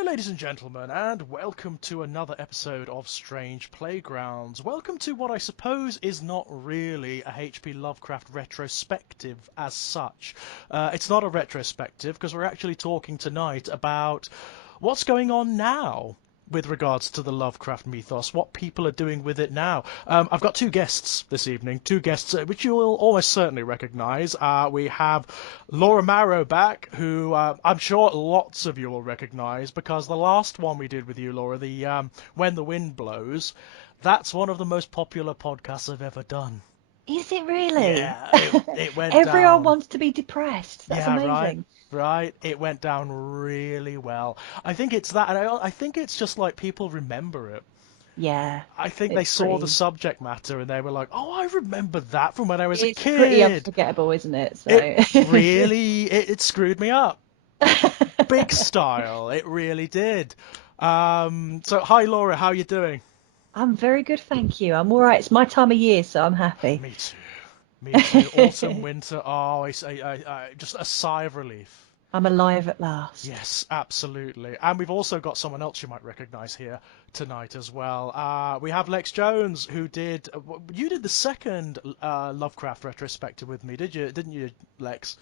Hello, ladies and gentlemen, and welcome to another episode of Strange Playgrounds. Welcome to what I suppose is not really a H.P. Lovecraft retrospective as such. It's not a retrospective because we're actually talking tonight about what's going on now with regards to the Lovecraft mythos, what people are doing with it now. I've got two guests this evening, which you will almost certainly recognise. We have Laura Mauro back, who I'm sure lots of you will recognise, because the last one we did with you, Laura, the When the Wind Blows, that's one of the most popular podcasts I've ever done. Is it really? Yeah, it went Everyone down. wants to be depressed. That's amazing. Right. It went down really well. I think it's that, and I think it's just like people remember it. Yeah, I think they it's saw the pretty. subject matter and they were like, "Oh, I remember that from when I was a It's pretty kid." unforgettable, isn't it? It So. really, it screwed me up, big style. It really did. So hi Laura, how you doing? I'm very good, thank you. I'm all right. It's my time of year, so I'm happy. Me too. Me too. Autumn, winter. Oh, just a sigh of relief. I'm alive at last. Yes, absolutely. And we've also got someone else you might recognise here tonight as well. We have Lex Jones, who you did the second Lovecraft retrospective with me, didn't you, Lex?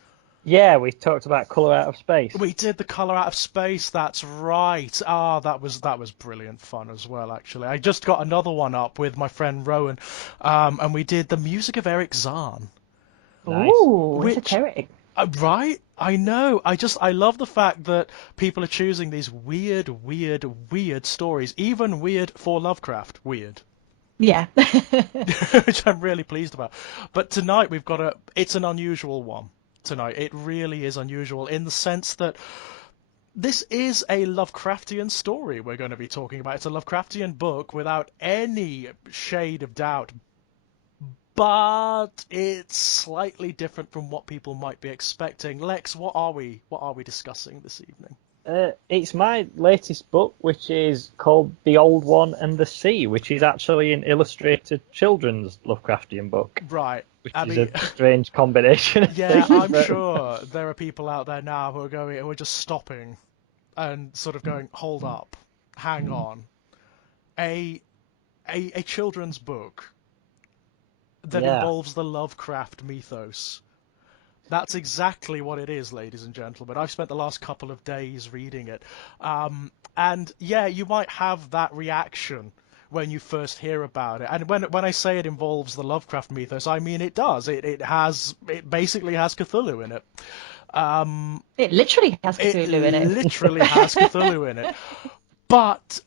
Yeah, we talked about Colour Out of Space. We did the Colour Out of Space, that's right. That was brilliant fun as well, actually. I just got another one up with my friend Rowan, and we did the music of Eric Zahn. Nice. Ooh, Which esoteric. Right? I know. I love the fact that people are choosing these weird stories, even weird for Lovecraft. Weird. Yeah. Which I'm really pleased about. But tonight it's an unusual one. Tonight. It really is unusual in the sense that this is a Lovecraftian story we're going to be talking about. It's a Lovecraftian book without any shade of doubt. But it's slightly different from what people might be expecting. Lex, what are we discussing this evening? It's my latest book, which is called The Old One and the Sea, which is actually an illustrated children's Lovecraftian book. Right. Which is a strange combination of Yeah, things, I'm but... sure there are people out there now who are just stopping and sort of going, hold up, hang on. A children's book that Yeah. involves the Lovecraft mythos. That's exactly what it is, ladies and gentlemen. I've spent the last couple of days reading it. And yeah, you might have that reaction when you first hear about it. And when I say it involves the Lovecraft mythos, I mean it does. It basically has Cthulhu in it. It literally has Cthulhu in It it. literally has Cthulhu in it. But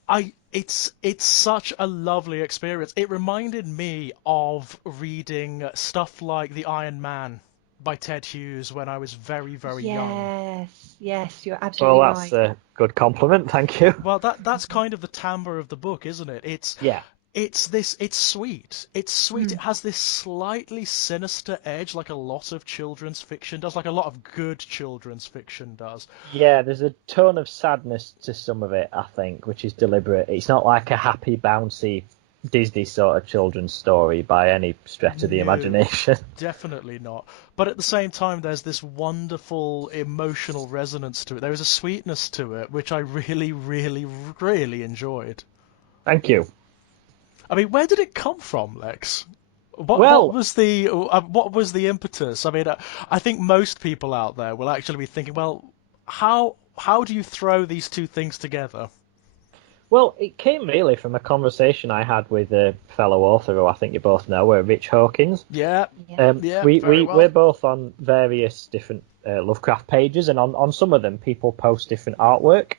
it's such a lovely experience. It reminded me of reading stuff like The Iron Man by Ted Hughes when I was very, very young. Yes, you're Well, absolutely that's right. a good compliment, thank you. Well, that's kind of the timbre of the book, isn't it? Yeah. It's sweet. It's sweet. It has this slightly sinister edge, like a lot of children's fiction does, like a lot of good children's fiction does. Yeah, there's a tone of sadness to some of it, I think, which is deliberate. It's not like a happy, bouncy Disney sort of children's story by any stretch of the imagination. Definitely not. But at the same time, there's this wonderful emotional resonance to it. There is a sweetness to it, which I really, really, really enjoyed. Thank you. I mean, where did it come from, Lex? What Well, was what was the impetus? I mean, I think most people out there will actually be thinking, well, how do you throw these two things together? Well, it came really from a conversation I had with a fellow author who I think you both know, Rich Hawkins. Yeah, Yeah. yeah, We, very we, well. we're both on various different Lovecraft pages, and on some of them, people post different artwork.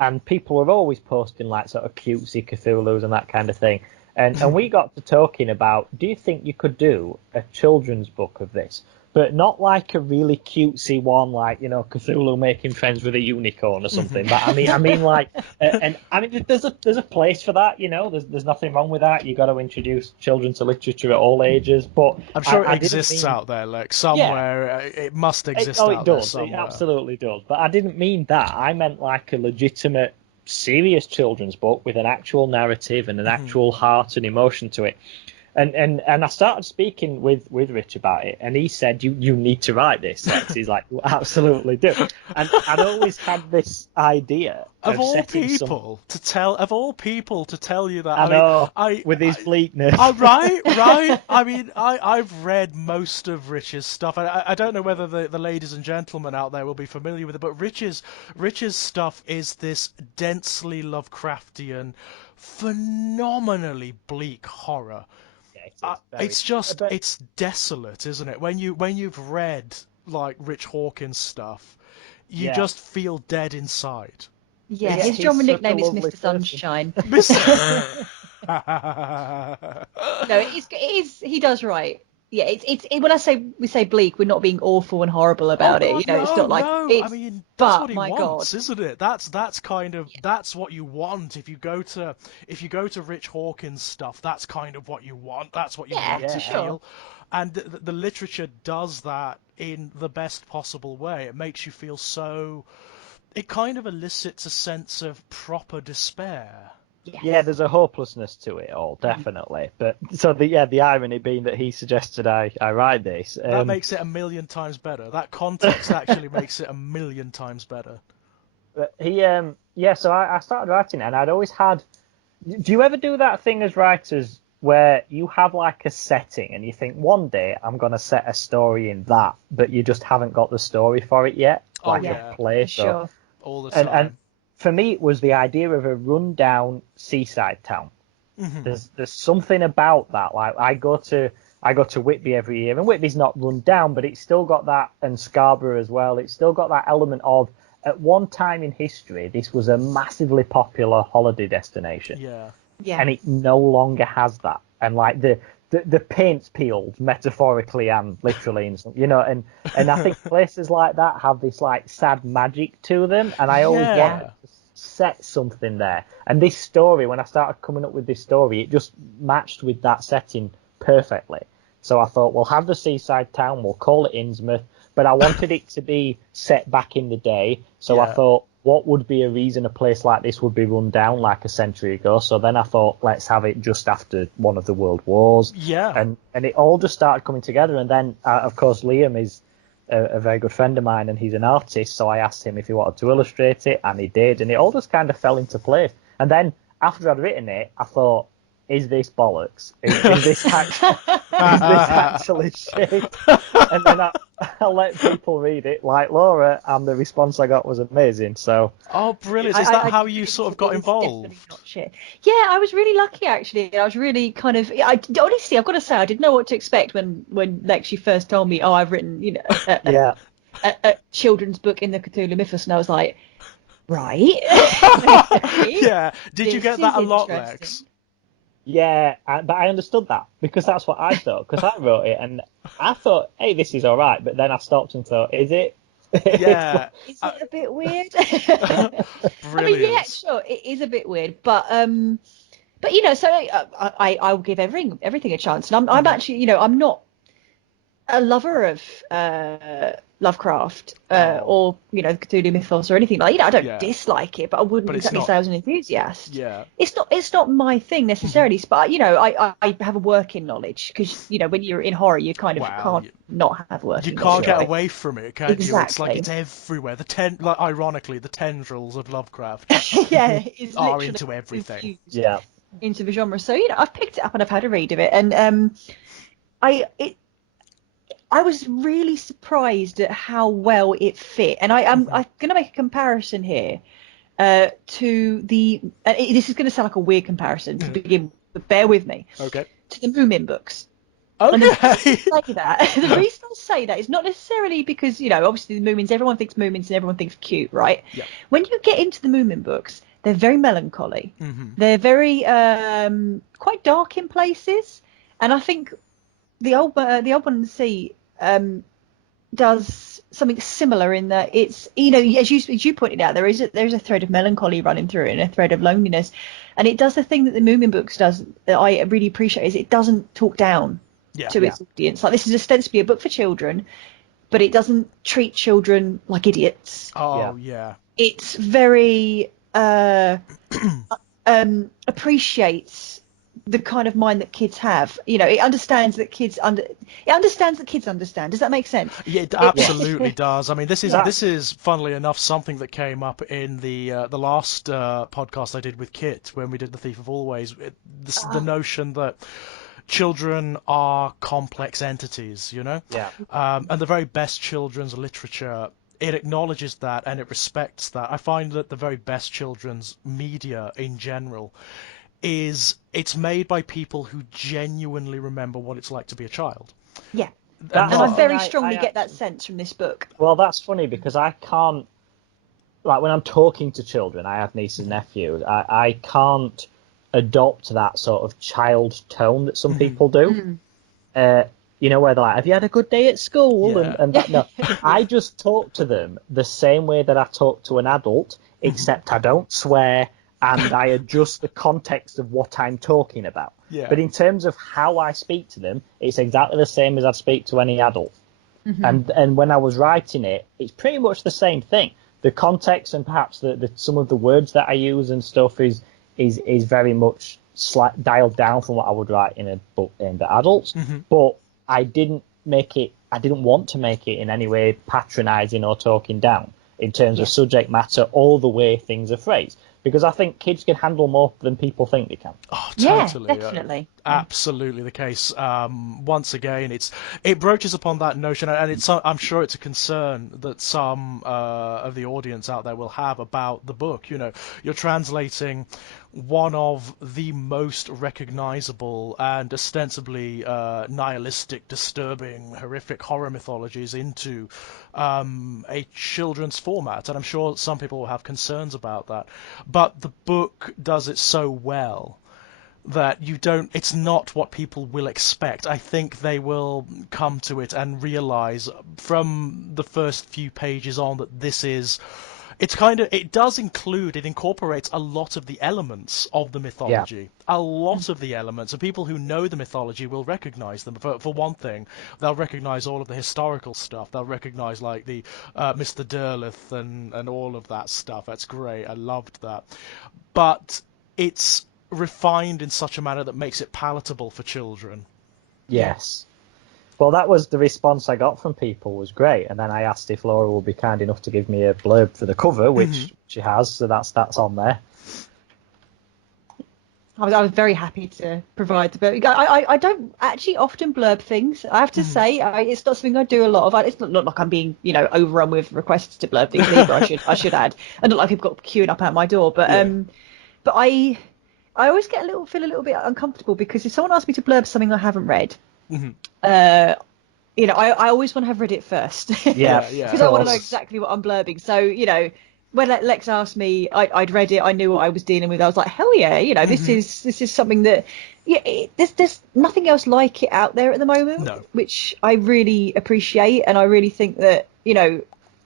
And people are always posting like sort of cutesy Cthulhu's and that kind of thing. And we got to talking about, do you think you could do a children's book of this? But not like a really cutesy one, like, you know, Cthulhu making friends with a unicorn or something. But I mean, like, and I mean, there's a place for that, you know. There's nothing wrong with that. You got to introduce children to literature at all ages. But I'm sure it I didn't exists mean... out there, Lex, Yeah, somewhere. It must exist it out there does. It somewhere. absolutely does. But I didn't mean that. I meant like a legitimate, serious children's book with an actual narrative and an actual heart and emotion to it. And I started speaking with Rich about it, and he said, you need to write this, Lex. He's like, well, absolutely do. And I'd always had this idea Of of all setting people to tell, you that. I I mean, know, I, with his I bleakness. right, right. I mean, I've read most of Rich's stuff. I don't know whether the ladies and gentlemen out there will be familiar with it, but Rich's stuff is this densely Lovecraftian, phenomenally bleak horror. Yeah, it is very. It's just But it's desolate, isn't it? When you've read like Rich Hawkins stuff, you yeah, just feel dead inside. Yeah, yeah, his he's genre such a nickname is lovely Mr. person. Sunshine. Miss. No, it is. He does right. Yeah, when we say bleak, we're not being awful and horrible Oh about it. God, It's no, not like no. I it's. mean, that's what But he my God, wants, isn't it? That's kind of that's what you want if you go to Rich Hawkins stuff. That's kind of what you want. That's what you yeah, want for to Yeah, sure. feel, and the literature does that in the best possible way. It makes you feel so. It kind of elicits a sense of proper despair. yeah. Yes. There's a hopelessness to it all, Mm. definitely. But so the irony being that he suggested I write this. That makes it a million times better. That context actually makes it a million times better. But yeah. So I started writing it, and I'd always had. Do you ever do that thing as writers where you have like a setting and you think one day I'm going to set a story in that, but you just haven't got the story for it yet, Oh like Yeah, a yeah, for place or sure. all the and time. for me it was the idea of a rundown seaside town. Hmm. There's something about that. Like I go to Whitby every year, and Whitby's not run down, but it's still got that, and Scarborough as well. It's still got that element of at one time in history this was a massively popular holiday destination, Yeah. Yeah. and it no longer has that. And like the paint's peeled metaphorically and literally, and I think places like that have this like sad magic to them, and I always Yeah. wanted Yeah. to set something there. And this story, when I started coming up with this story, it just matched with that setting perfectly. So I thought, we'll have the seaside town, we'll call it Innsmouth, but I wanted it to be set back in the day. So I Yeah. thought, what would be a reason a place like this would be run down like a century ago? So then I thought, let's have it just after one of the world wars. Yeah. And it all just started coming together. And then, of course, Liam is a very good friend of mine, and he's an artist. So I asked him if he wanted to illustrate it, and he did. And it all just kind of fell into place. And then after I'd written it, I thought, is this bollocks? Is this actually shit? And then I let people read it, like Laura, and the response I got was amazing. So Oh, brilliant. I, Is that I how do you think sort of it got is definitely involved? not shit. Yeah, I was really lucky actually. I was really kind of. Honestly, I've got to say, I didn't know what to expect when Lex you first told me, oh, I've written yeah, a children's book in the Cthulhu mythos, and I was like, right, okay, Yeah. Did you this get that is a lot, interesting. Lex? yeah, but I understood that because that's what I thought. Because I wrote it and I thought, hey, this is all right. But then I stopped and thought, is it? It's like, Yeah. Is it a bit weird? I mean, yeah, Brilliant. sure, it is a bit weird, but so I will give everything a chance, and I'm Mhm. actually, I'm not a lover of Lovecraft Oh, or Cthulhu mythos or anything like. I don't yeah. dislike it, but I wouldn't But it's exactly not. say I was an enthusiast. Yeah. It's not my thing Mhm. necessarily, but I have a working knowledge because when you're in horror, you kind of Well, can't not have you working can't knowledge get of it. away from it, can you? It's like Exactly. it's everywhere. Like ironically, the tendrils of Lovecraft Yeah, it's are literally into everything. infused yeah, into the genre. So I've picked it up and I've had a read of it, and I it I was really surprised at how well it fit. And Mhm. I'm going to make a comparison here to the. This is going to sound like a weird comparison to begin with, but bear with me. Okay. To the Moomin books. And the reason Okay. I say that, the reason I say that is not necessarily because obviously the Moomins, everyone thinks Moomins and everyone thinks cute, right? Yep. When you get into the Moomin books, they're very melancholy. Mhm. They're very quite dark in places, and I think the Old One and the Sea does something similar in that it's as you pointed out, there's a thread of melancholy running through it and a thread of loneliness, and it does the thing that the Moomin books does that I really appreciate is it doesn't talk down Yeah. to its audience. Like, this is ostensibly a book for children, but it doesn't treat children like idiots. yeah, Oh yeah. It's very appreciates the kind of mind that kids have. You know, it understands that kids understand. Does that make sense? Yeah, it absolutely Yes. does. I mean, this is Yeah. this is funnily enough something that came up in the last podcast I did with Kit when we did The Thief of Always. The notion that children are complex entities, you know, Yeah. and the very best children's literature. It acknowledges that and it respects that. I find that the very best children's media in general it's made by people who genuinely remember what it's like to be a child. Yeah. And That's And the I not thing very strongly get that actually, sense from this book. well, that's funny because I can't, like, when I'm talking to children, I have nieces and nephews, I can't adopt that sort of child tone that some people do. You know, where they're like, have you had a good day at school? Yeah. And that, no, I just talk to them the same way that I talk to an adult, except I don't swear and I adjust the context of what I'm talking about. Yeah. But in terms of how I speak to them, it's exactly the same as I'd speak to any adult. And when I was writing it, it's pretty much the same thing. The context and perhaps some of the words that I use and stuff is very much dialed down from what I would write in a book aimed at adults. But I didn't want to make it in any way patronizing or talking down in terms of subject matter or the way things are phrased. Because I think kids can handle more than people think they can. Oh, Yeah, totally. definitely. Absolutely the case. Once again, it broaches upon that notion, and I'm sure it's a concern that some of the audience out there will have about the book. You know, you're translating one of the most recognizable and ostensibly nihilistic, disturbing, horrific horror mythologies into a children's format, and I'm sure some people will have concerns about that. But the book does it so well that it's not what people will expect. I think they will come to it and realize from the first few pages on that it incorporates a lot of the elements of the mythology. A lot of the elements, and people who know the mythology will recognize them. For one thing, they'll recognize all of the historical stuff. They'll recognize like the Mr. Derleth and all of that stuff. That's great. I loved that. But it's refined in such a manner that makes it palatable for children. Yes. Well, that was the response I got from people, was great. And then I asked if Laura would be kind enough to give me a blurb for the cover, which she has, so that's on there. I was very happy to provide the book. I don't actually often blurb things. I have to say, it's not something I do a lot of. It's not like I'm being, overrun with requests to blurb things either. I should add. I don't like people got queuing up out my door, but I always feel a little bit uncomfortable because if someone asks me to blurb something I haven't read, I always want to have read it first. Yeah, Because I want to know exactly what I'm blurbing. So, when Lex asked me, I'd read it, I knew what I was dealing with. I was like, hell yeah, this is something that, there's nothing else like it out there at the moment, which I really appreciate, and I really think that,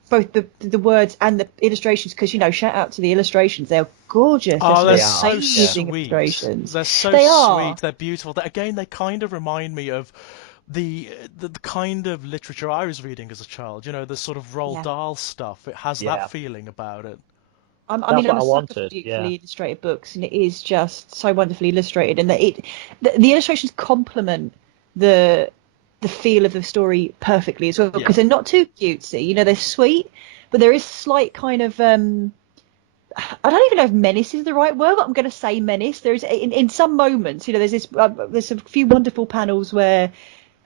both the words and the illustrations, because shout out to the illustrations, they're gorgeous. Oh, they're so sweet. illustrations. They're so They sweet. are. They're beautiful. They kind of remind me of the kind of literature I was reading as a child. The sort of Roald Dahl stuff. It has that feeling about it. I'm what a I sucker wanted, for beautifully illustrated books, and it is just so wonderfully illustrated, and the illustrations complement the feel of the story perfectly as well, because they're not too cutesy. They're sweet, but there is slight kind of I don't even know if menace is the right word, but I'm going to say menace. There's in some moments, there's there's a few wonderful panels where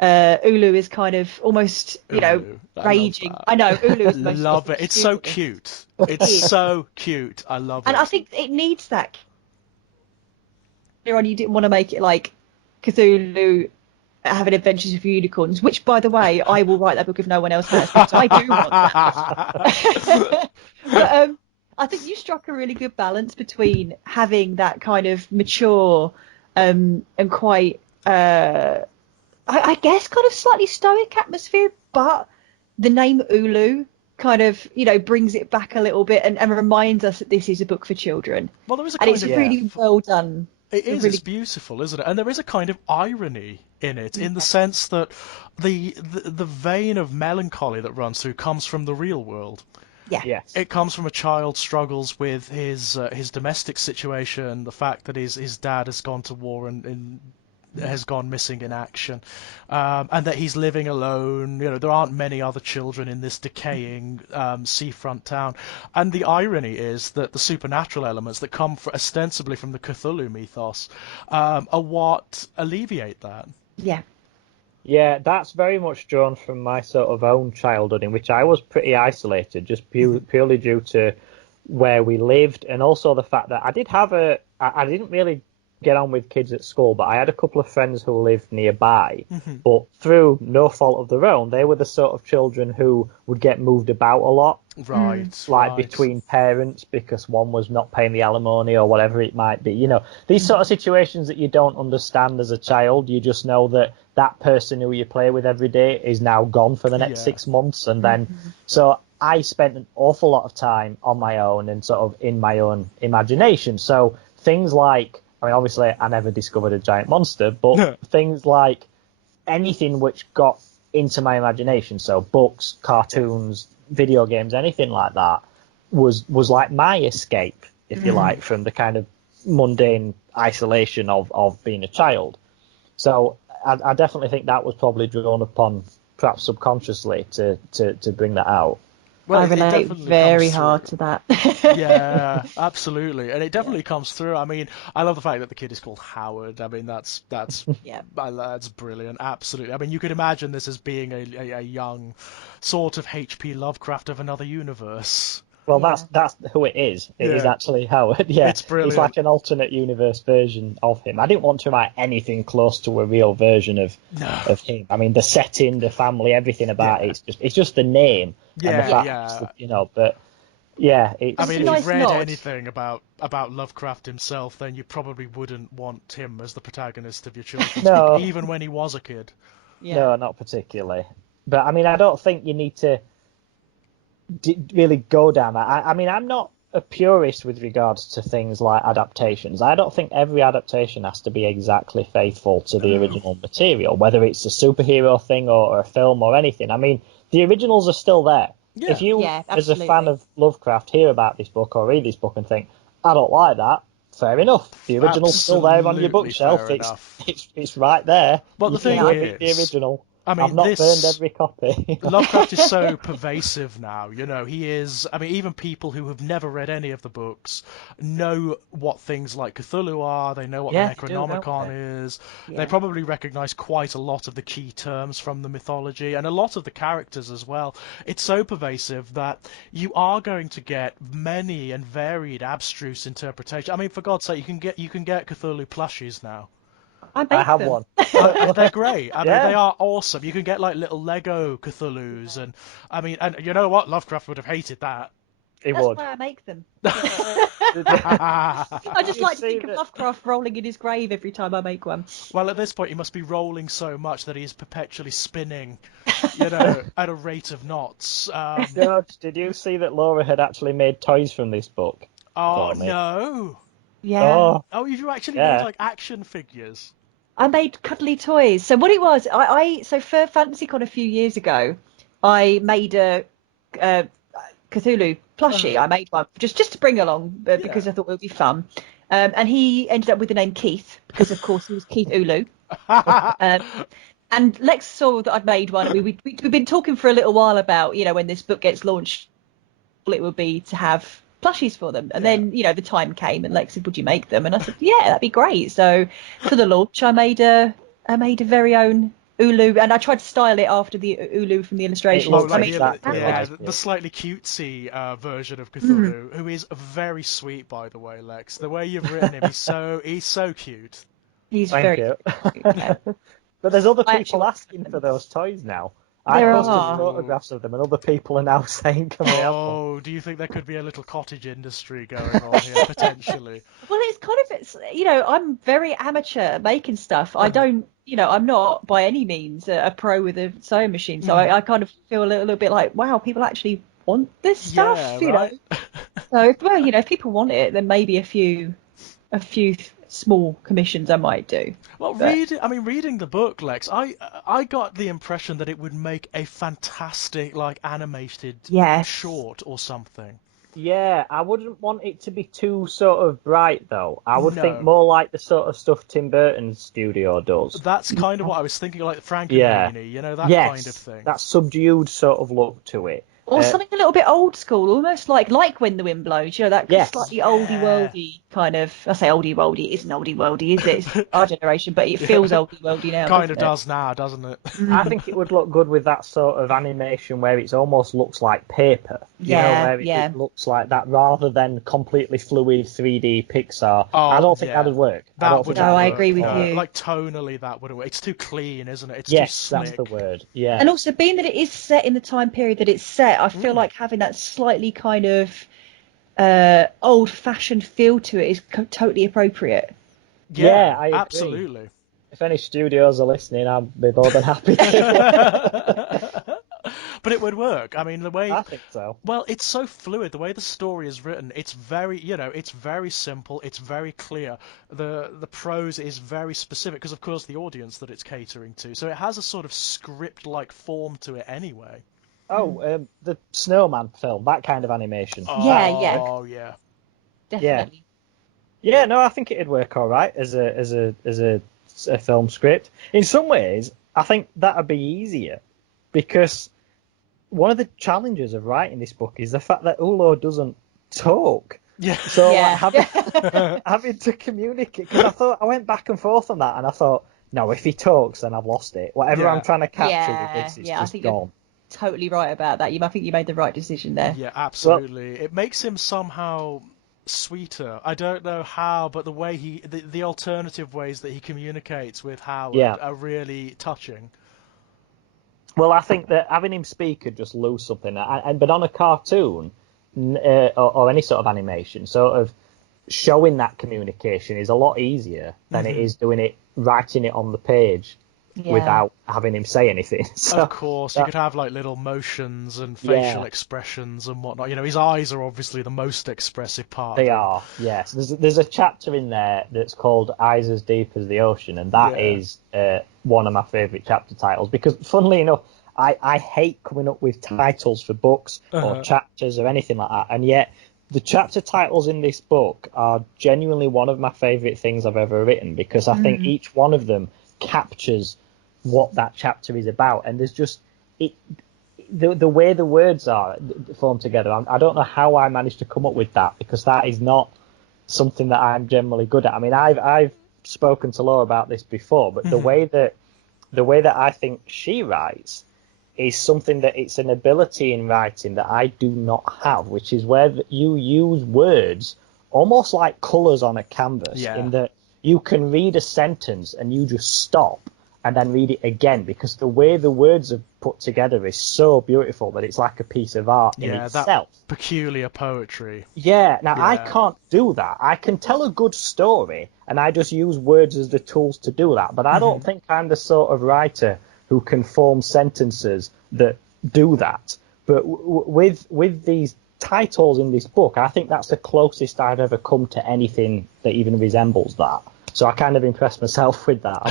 Ulu is kind of almost, raging. I know Ulu is the most love it. It's so cute. It's so cute. I love it. And I think it needs that. Earlier on, you didn't want to make it like Cthulhu having adventures with unicorns, which, by the way, I will write that book if no one else has, because I do want that. But I think you struck a really good balance between having that kind of mature and quite, I guess, kind of slightly stoic atmosphere, but the name Ulu kind of, brings it back a little bit and reminds us that this is a book for children. Well, there is and it's really well done. It is. It's beautiful, isn't it? And there is a kind of irony in it, in the sense that the vein of melancholy that runs through comes from the real world. Yeah. Yes. It comes from a child struggles with his domestic situation, the fact that his dad has gone to war and has gone missing in action, and that he's living alone. You know, there aren't many other children in this decaying seafront town. And the irony is that the supernatural elements that come ostensibly from the Cthulhu mythos are what alleviate that. Yeah. Yeah, that's very much drawn from my sort of own childhood, in which I was pretty isolated, just purely due to where we lived, and also the fact that I did have I didn't really get on with kids at school, but I had a couple of friends who lived nearby, but through no fault of their own, they were the sort of children who would get moved about a lot. Right, Like right. between parents because one was not paying the alimony or whatever it might be. You know, these sort of situations that you don't understand as a child. You just know that that person who you play with every day is now gone for the next 6 months. And then, so I spent an awful lot of time on my own and sort of in my own imagination. So things like, I mean, obviously I never discovered a giant monster, but things like anything which got into my imagination, so books, cartoons, video games, anything like that, was like my escape, if you like, from the kind of mundane isolation of being a child. So I definitely think that was probably drawn upon, perhaps subconsciously, to bring that out. Well, I it relate definitely very comes hard through. to that. Yeah, absolutely, and it definitely comes through. I mean, I love the fact that the kid is called Howard. I mean, that's Yeah. that's brilliant. Absolutely. I mean, you could imagine this as being a young sort of H.P. Lovecraft of another universe. Well, Yeah. that's who it is. It is Yeah. actually Howard. Yeah, It's brilliant. It's like an alternate universe version of him. I didn't want to write anything close to a real version of him. I mean, the setting, the family, everything about Yeah. it's just the name and the Yeah, fact, yeah. you know. But yeah, I it's mean, a if you've nice read nod. anything about Lovecraft himself, then you probably wouldn't want him as the protagonist of your children's book, no, even when he was a kid. Yeah. no, not particularly. But I mean, I don't think you need to really go down that. I mean, I'm not a purist with regards to things like adaptations. I don't think every adaptation has to be exactly faithful to the original material, whether it's a superhero thing or a film or anything. I mean, the originals are still there. Yeah. If you, Yeah, as a fan absolutely. of Lovecraft, hear about this book or read this book and think, I don't like that, fair enough. The original's still there on your Absolutely bookshelf. fair enough. It's right there. Well, You the can thing go and read the is, original. I I've mean, not burned this every copy. Lovecraft is so pervasive now. You know, he is. I mean, even people who have never read any of the books know what things like Cthulhu are. They know what the Yeah, they do, don't Necronomicon is. They Yeah. probably recognize quite a lot of the key terms from the mythology and a lot of the characters as well. It's so pervasive that you are going to get many and varied abstruse interpretations. I mean, for God's sake, you can get Cthulhu plushies now. I I make have them. one. They're great. I mean, Yeah. they are awesome. You can get like little Lego Cthulhus, and I mean, and you know what? Lovecraft would have hated that. It That's would. why I make them. Well, I just You like to see think of that- Lovecraft rolling in his grave every time I make one. Well, at this point, he must be rolling so much that he is perpetually spinning, you know, at a rate of knots. George, did you see that Laura had actually made toys from this book Oh for me? no! Yeah. Oh, you actually made Yeah. like action figures. I made cuddly toys. So what it was, so for FantasyCon a few years ago, I made a Cthulhu plushie. I made one just to bring along because Yeah. I thought it would be fun. And he ended up with the name Keith because, of course, he was Keith Ulu. And Lex saw that I'd made one. And we've been talking for a little while about, you know, when this book gets launched, it would be to have plushies for them. And then, you know, the time came and Lex said, would you make them? And I said, yeah, that'd be great. So for the launch, I made a very own Ulu, and I tried to style it after the Ulu from the illustrations. looks like exactly like the it. slightly cutesy version of Cthulhu, who is very sweet, by the way, Lex. The way you've written him, he's so cute. He's Thank very you. yeah. But there's other I actually people want asking them. for those toys now. There I posted are. photographs of them, and other people are now saying, "Can we have them?" Oh, do you think there could be a little cottage industry going on here potentially? Well, it's you know, I'm very amateur at making stuff. I don't, you know, I'm not by any means a pro with a sewing machine, so I kind of feel a little bit like, wow, people actually want this stuff, Yeah, you right. know. So, well, you know, if people want it, then maybe a few small commissions I might do. Well, But reading the book, Lex, I got the impression that it would make a fantastic like animated yes, short or something. Yeah, I wouldn't want it to be too sort of bright though. I would think No. more like the sort of stuff Tim Burton's studio does. That's kind of what I was thinking, like Yeah. Frankenweenie, that kind of Yes, thing. that subdued sort of look to it. or something a little bit old school, almost like When the Wind Blows. That Yes. slightly Yeah. oldie worldy kind of. I say oldie worldy. It isn't oldie worldy, is it? It's our generation, but it feels oldie worldy now. Kind of doesn't it? does now, doesn't it? I think it would look good with that sort of animation where it almost looks like paper. Where it looks like that rather than completely fluid 3D Pixar. Oh, I don't think yeah. that'd work. That would. I work. agree with you. Like tonally, that wouldn't work. It's too clean, isn't it? It's too Yes, slick. that's the word. Yeah. And also, being that it is set in the time period that it's set, I feel like having that slightly kind of old-fashioned feel to it is totally appropriate. Yeah, I agree. Absolutely. If any studios are listening, I'd be more than happy to. But it would work. I mean, the way I think so. Well, it's so fluid. The way the story is written, it's very, it's very simple. It's very clear. The prose is very specific because, of course, the audience that it's catering to. So it has a sort of script-like form to it anyway. Oh, the Snowman film, that kind of animation. Oh, yeah. Definitely. Yeah, no, I think it'd work all right as a film script. In some ways, I think that'd be easier because one of the challenges of writing this book is the fact that Ulo doesn't talk. Yeah. So like, having to communicate, because I went back and forth on that, and I thought, no, if he talks, then I've lost it. Whatever I'm trying to capture with this, it's just gone. Totally right about that. I think you made the right decision there. Yeah, absolutely. It makes him somehow sweeter. I don't know how, but the way the alternative ways that he communicates with Howard are really touching. Well, I think that having him speak could just lose something. But on a cartoon or any sort of animation, sort of showing that communication is a lot easier than it is writing it on the page without having him say anything. So, of course, you could have like little motions and facial expressions and whatnot. His eyes are obviously the most expressive part. They are, yes. There's a chapter in there that's called Eyes as Deep as the Ocean, and that is one of my favourite chapter titles because, funnily enough, I hate coming up with titles for books or chapters or anything like that, and yet the chapter titles in this book are genuinely one of my favourite things I've ever written because I think each one of them captures what that chapter is about, and there's just the way the words are formed together. I don't know how I managed to come up with that because that is not something that I'm generally good at. I mean, I've spoken to Laura about this before, but the way that I think she writes is something that it's an ability in writing that I do not have, which is where you use words almost like colours on a canvas, in that you can read a sentence and you just stop and then read it again because the way the words are put together is so beautiful that it's like a piece of art in itself. That peculiar poetry. Yeah, now I can't do that. I can tell a good story and I just use words as the tools to do that, but I don't think I'm the sort of writer who can form sentences that do that. But with these titles in this book, I think that's the closest I've ever come to anything that even resembles that. So I kind of impressed myself with that.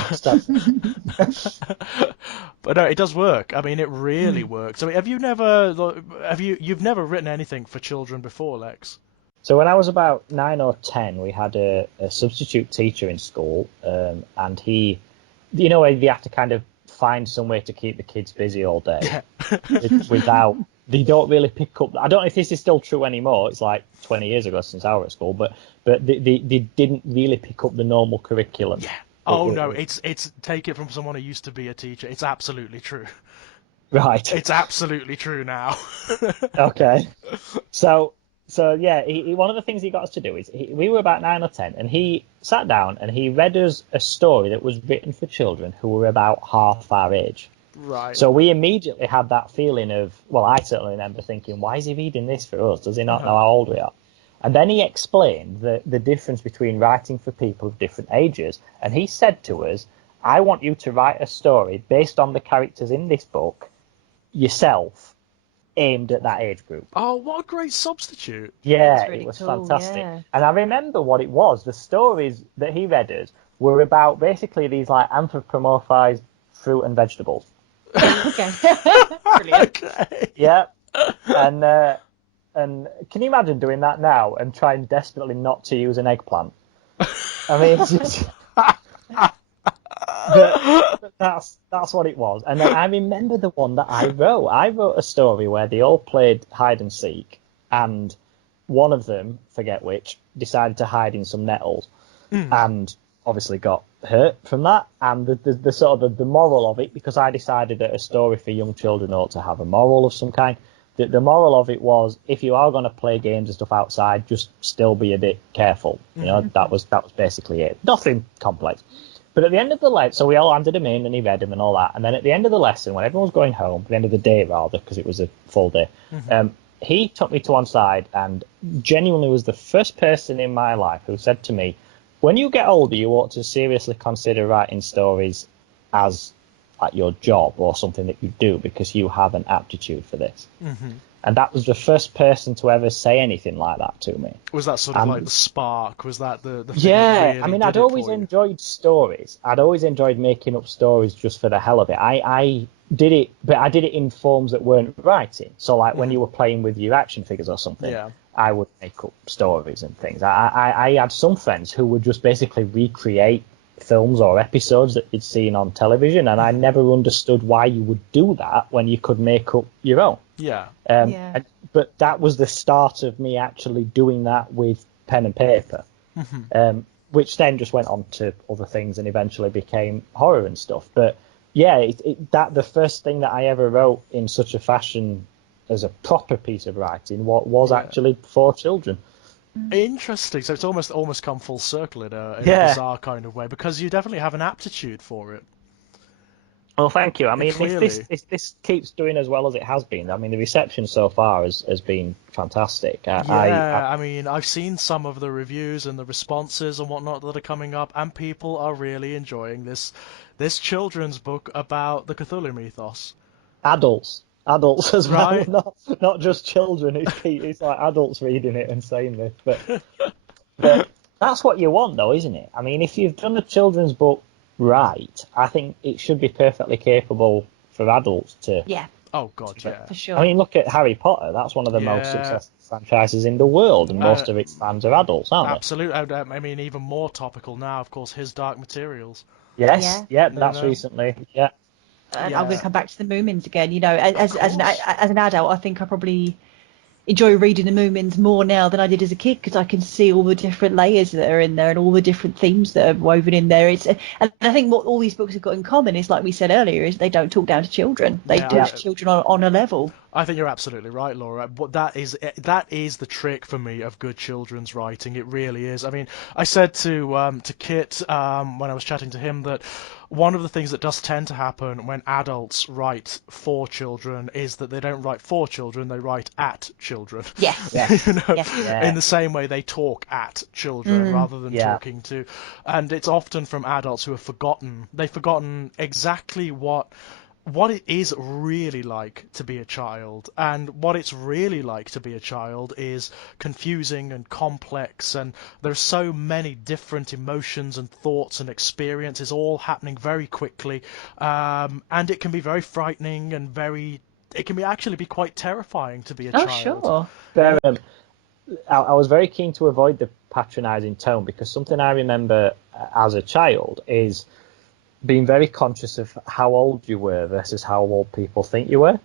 But no, it does work. I mean, it really works. I mean, you've never written anything for children before, Lex? So when I was about 9 or 10, we had a substitute teacher in school, and he, you have to kind of find some way to keep the kids busy all day without. They don't really pick up. I don't know if this is still true anymore. It's like 20 years ago since I was at school, but they didn't really pick up the normal curriculum. Yeah. Oh no, it's take it from someone who used to be a teacher. It's absolutely true. Right. It's absolutely true now. Okay. So yeah, one of the things he got us to do is we were about 9 or 10, and he sat down and he read us a story that was written for children who were about half our age. Right. So we immediately had that feeling of, well, I certainly remember thinking, why is he reading this for us? Does he not know how old we are? And then he explained the difference between writing for people of different ages. And he said to us, I want you to write a story based on the characters in this book yourself, aimed at that age group. Oh, what a great substitute. Yeah, That's really it was cool, fantastic. yeah. And I remember what it was. The stories that he read us were about basically these like anthropomorphized fruit and vegetables. Okay. Brilliant. Okay. Yeah. And can you imagine doing that now and trying desperately not to use an eggplant? I mean, that's what it was. And then I remember the one that I wrote. I wrote a story where they all played hide and seek, and one of them, forget which, decided to hide in some nettles, and obviously got hurt from that. And the sort of the moral of it, because I decided that a story for young children ought to have a moral of some kind. The moral of it was, if you are going to play games and stuff outside, just still be a bit careful. You know, that was basically it. Nothing complex. But at the end of the lesson, so we all handed him in and he read him and all that. And then at the end of the lesson, when everyone was going home, at the end of the day rather, because it was a full day, he took me to one side and genuinely was the first person in my life who said to me, when you get older, you ought to seriously consider writing stories as like your job or something that you do because you have an aptitude for this. And that was the first person to ever say anything like that to me. Was that sort of like the spark? Was that the thing yeah, that really I mean, did I'd it always for you? enjoyed stories. I'd always enjoyed making up stories just for the hell of it. I did it, but I did it in forms that weren't writing. So, like when you were playing with your action figures or something, Yeah. I would make up stories and things. I had some friends who would just basically recreate films or episodes that you'd seen on television, and I never understood why you would do that when you could make up your own. Yeah. But that was the start of me actually doing that with pen and paper, which then just went on to other things and eventually became horror and stuff. But yeah, that the first thing that I ever wrote in such a fashion as a proper piece of writing was actually for children. Interesting. So it's almost come full circle in a bizarre kind of way because you definitely have an aptitude for it. Well, thank you. I mean, Clearly. if this keeps doing as well as it has been, I mean, the reception so far has been fantastic. I mean, I've seen some of the reviews and the responses and whatnot that are coming up, and people are really enjoying this children's book about the Cthulhu mythos. Adults as well, Right. not just children. It's like adults reading it and saying this, but that's what you want, though, isn't it? I mean, if you've done a children's book right, I think it should be perfectly capable for adults to. Yeah. Oh God, yeah. For sure. I mean, look at Harry Potter. That's one of the most successful franchises in the world, and most of its fans are adults, aren't they? Absolutely. I mean, even more topical now, of course, his Dark Materials. Yes, that's recently. Yeah. And I'm going to come back to the Moomins again. You know, as an adult, I think I probably enjoy reading the Moomins more now than I did as a kid because I can see all the different layers that are in there and all the different themes that are woven in there. And I think what all these books have got in common is, like we said earlier, is they don't talk down to children. They talk to children on a level. I think you're absolutely right, Laura. But that is the trick for me of good children's writing. It really is. I mean, I said to Kit when I was chatting to him that one of the things that does tend to happen when adults write for children is that they don't write for children, they write at children. Yes. In the same way they talk at children rather than talking to. And it's often from adults who have forgotten. They've forgotten exactly what it is really like to be a child, and what it's really like to be a child is confusing and complex, and there's so many different emotions and thoughts and experiences all happening very quickly, and it can be very frightening and it can actually be quite terrifying to be a child. Sure. I was very keen to avoid the patronising tone because something I remember as a child is being very conscious of how old you were versus how old people think you were.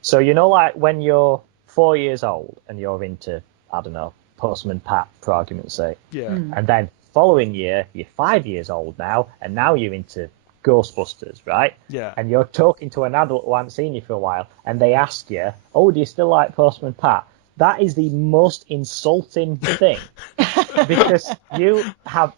So, you know, like when you're 4 years old and you're into, I don't know, Postman Pat, for argument's sake. Yeah. And then following year, you're 5 years old now, and now you're into Ghostbusters, right? Yeah. And you're talking to an adult who hasn't seen you for a while, and they ask you, oh, do you still like Postman Pat? That is the most insulting thing because you have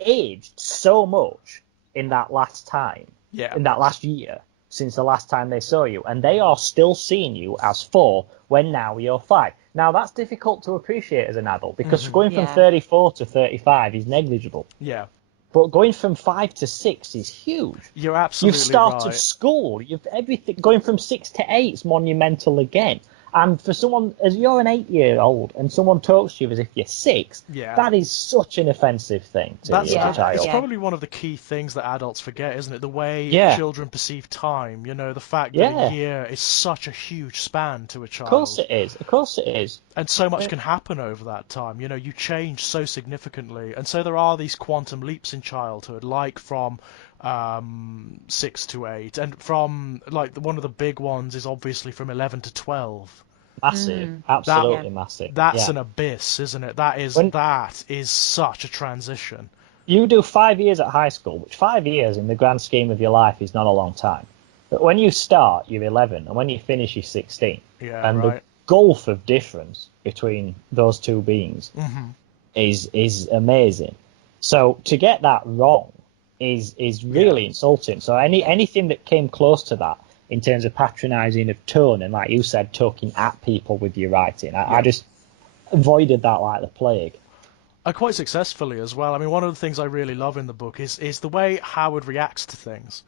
aged so much in that last time, in that last year, since the last time they saw you, and they are still seeing you as 4 when now you're 5. Now, that's difficult to appreciate as an adult because going from 34 to 35 is negligible. Yeah. But going from 5 to 6 is huge. You're absolutely You've started right. school. You've everything. Going from 6 to 8 is monumental again. And for someone, as you're an 8-year-old, and someone talks to you as if you're 6, Yeah. that is such an offensive thing to That's you as a child. it's Yeah. probably one of the key things that adults forget, isn't it? The way Yeah. children perceive time. You know, the fact that Yeah. a year is such a huge span to a child. Of course it is. Of course it is. And so much can happen over that time. You know, you change so significantly. And so there are these quantum leaps in childhood, like from 6 to 8. And from, like, one of the big ones is obviously from 11 to 12. Massive. Absolutely massive. That's yeah. an abyss, isn't it? That is such a transition. You do 5 years at high school, which 5 years in the grand scheme of your life is not a long time. But when you start, you're 11, and when you finish, you're 16. Yeah, and right. the gulf of difference between those two beings is amazing. So to get that wrong is really insulting. So anything that came close to that in terms of patronising of tone and, like you said, talking at people with your writing, I just avoided that like the plague. Quite successfully as well. I mean, one of the things I really love in the book is the way Howard reacts to things.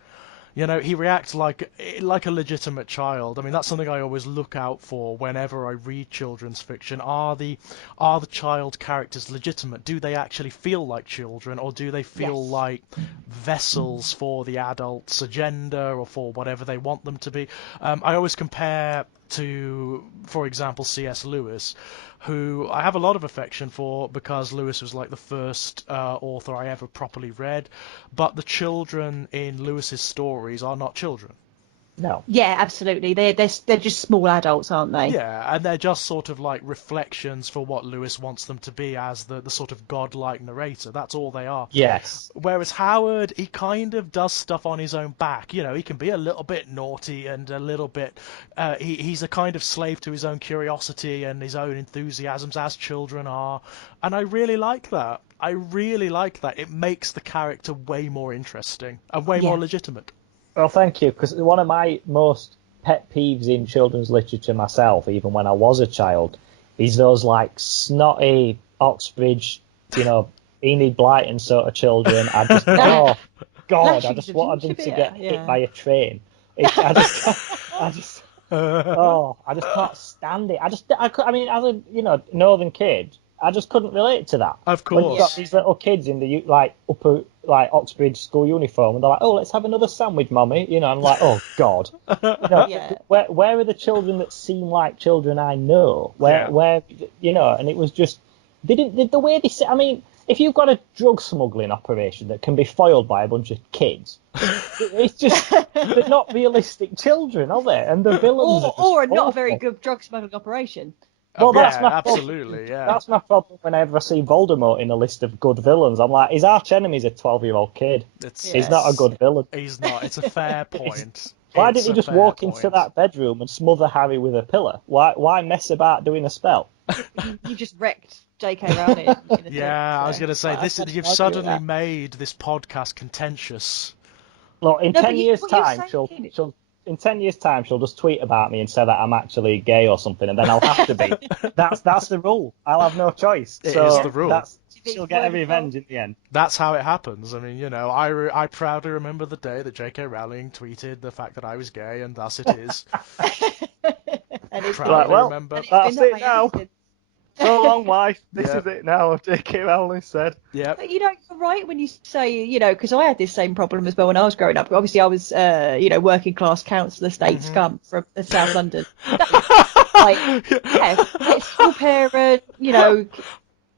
You know, he reacts like a legitimate child. I mean, that's something I always look out for whenever I read children's fiction. Are the child characters legitimate? Do they actually feel like children, or do they feel like vessels for the adult's agenda or for whatever they want them to be? I always compare to, for example, C.S. Lewis, who I have a lot of affection for because Lewis was like the first author I ever properly read, but the children in Lewis's stories are not children. No. Yeah, absolutely. They're just small adults, aren't they? Yeah, and they're just sort of like reflections for what Lewis wants them to be as the sort of godlike narrator. That's all they are. Yes. Whereas Howard, he kind of does stuff on his own back. You know, he can be a little bit naughty and a little bit... he's a kind of slave to his own curiosity and his own enthusiasms, as children are. And I really like that. I really like that. It makes the character way more interesting and way more legitimate. Well, thank you, because one of my most pet peeves in children's literature myself, even when I was a child, is those like snotty Oxbridge, Enid Blyton sort of children. I just, oh God, I just wanted them to get hit by a train. I just can't stand it. I mean, as a northern kid, I just couldn't relate to that. Of course. When you've got these little kids in the upper Oxbridge school uniform, and they're like, "Oh, let's have another sandwich, mummy." I'm like, "Oh God." Where are the children that seem like children I know? Where and it was just the way they say. I mean, if you've got a drug smuggling operation that can be foiled by a bunch of kids, it's just they're not realistic children, are they? And the villains or not a very good drug smuggling operation. Well, that's my absolutely, problem. That's my problem whenever I see Voldemort in a list of good villains. I'm like, his arch enemy's a 12-year-old kid. He's not a good villain. He's not. It's a fair point. Why didn't he just walk into that bedroom and smother Harry with a pillar? Why mess about doing a spell? You just wrecked J.K. Rowling. I was going to say, you've suddenly made this podcast contentious. Look, in 10 years' time, in 10 years' time, she'll just tweet about me and say that I'm actually gay or something, and then I'll have to be. That's the rule. I'll have no choice. It is the rule. She'll get her revenge in the end. That's how it happens. I mean, I proudly remember the day that J.K. Rowling tweeted the fact that I was gay, and thus it is. And it's remember. That's it now. So long, wife. This is it now, J.K. Rowling said. Yeah. But you're right when you say, because I had this same problem as well when I was growing up. Obviously, I was, working class council estate scum from South London. School parent,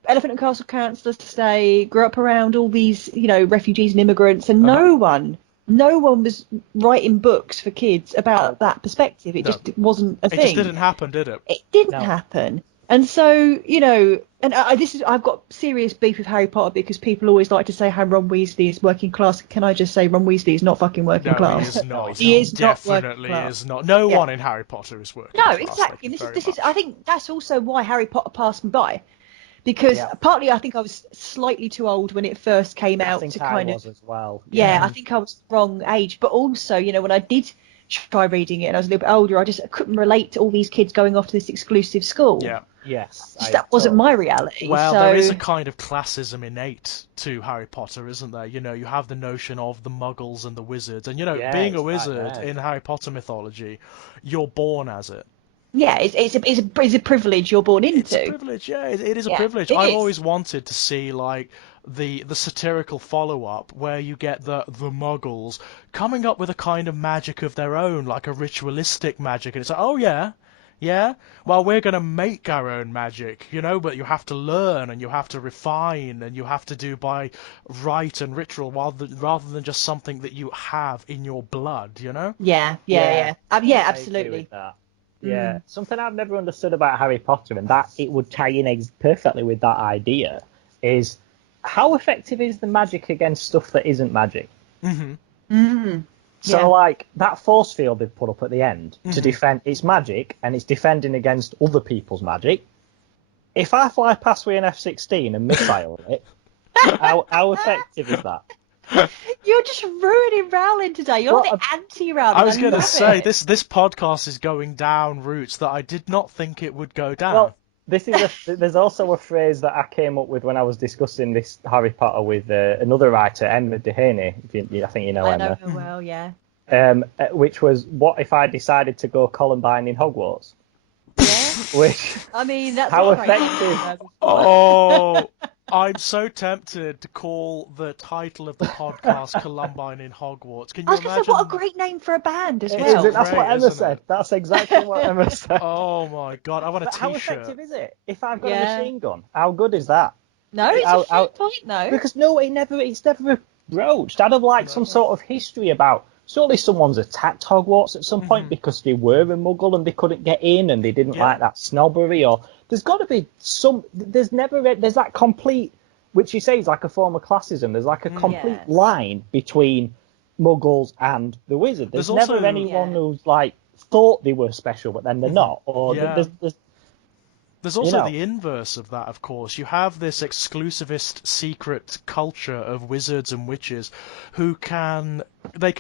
Elephant and Castle council estate, grew up around all these, refugees and immigrants, and no one was writing books for kids about that perspective. It just wasn't a thing. It just didn't happen, did it? It didn't happen. And so, I've got serious beef with Harry Potter because people always like to say how Ron Weasley is working class. Can I just say Ron Weasley is not fucking working class? He is not. He is definitely not is not. No one in Harry Potter is working class. No, exactly. And this is. I think that's also why Harry Potter passed me by, because partly I think I was slightly too old when it first came out to kind of. As well. I think I was the wrong age, but also, when I did try reading it and I was a little bit older, I couldn't relate to all these kids going off to this exclusive school. Yeah. Yes, Just that wasn't my reality. Well, so... there is a kind of classism innate to Harry Potter, isn't there? You know, you have the notion of the Muggles and the wizards, and you know, Yeah, being a it's right wizard there. in Harry Potter mythology, you're born as it. Yeah, it's a privilege you're born into. It's a privilege, yeah. It is a Yeah, privilege. it I've is. always wanted to see like the satirical follow-up where you get the Muggles coming up with a kind of magic of their own, like a ritualistic magic, and it's like, oh yeah, yeah. Well, we're gonna make our own magic, you know, but you have to learn and you have to refine and you have to do by rite and ritual rather than just something that you have in your blood, you know? Yeah. Yeah, Yeah, I agree absolutely. with that. Yeah, something I've never understood about Harry Potter, and that it would tie in perfectly with that idea, is how effective is the magic against stuff that isn't magic? So, Yeah. like, that force field they've put up at the end to defend, it's magic, and it's defending against other people's magic. If I fly past with an F-16 and missile it, how effective is that? You're just ruining Rowling today. You're Well, the anti-Rowling. I was going to love say it. this podcast is going down routes that I did not think it would go down. Well, there's also a phrase that I came up with when I was discussing this Harry Potter with another writer, Emma Dehaney. I think you know I Emma. know her well, yeah. Which was, what if I decided to go Columbine in Hogwarts? Yeah. Which, I mean, that's how a great effective? Oh, I'm so tempted to call the title of the podcast Columbine in Hogwarts. Can I you was going to imagine? say, what a great name for a band as Is well. it? That's what Great, Emma isn't said. it? That's exactly what Emma said. Oh my god, I want a But how t-shirt. effective is it? If I've got a Yeah. machine gun, how good is that? No, it's a fair point, though. Because no, it's never broached. I'd have liked some sort of history about. Surely someone's attacked Hogwarts at some point because they were a Muggle and they couldn't get in and they didn't like that snobbery. Or there's got to be some. There's that complete, which you say is like a form of classism. There's like a complete line between Muggles and the wizard. There's also- never anyone who's like thought they were special but then they're not. Or There's also you know. the inverse of that, of course. You have this exclusivist secret culture of wizards and witches who can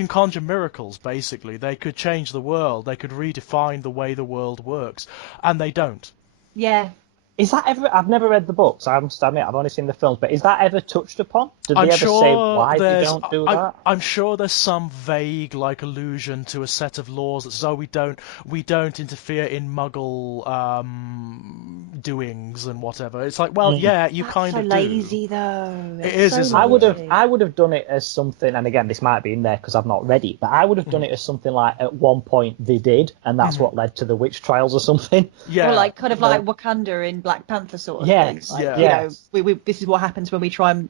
conjure miracles, basically. They could change the world. They could redefine the way the world works. And they don't. Yeah. Is that ever? I've never read the books. I must admit, I've only seen the films. But is that ever touched upon? Did they ever say why they don't do that? I'm sure there's some vague like allusion to a set of laws that says, "Oh, we don't interfere in Muggle doings and whatever." It's like, well, yeah, you That's kind so of lazy, do. though. It is, so isn't I it? would have done it as something, and again, this might be in there because I've not read it, but I would have done it as something like at one point they did, and that's what led to the witch trials or something. Yeah. Or like kind of like Wakanda in Black Panther sort of thing. Yes, Like, yes. you know, this is what happens when we try and,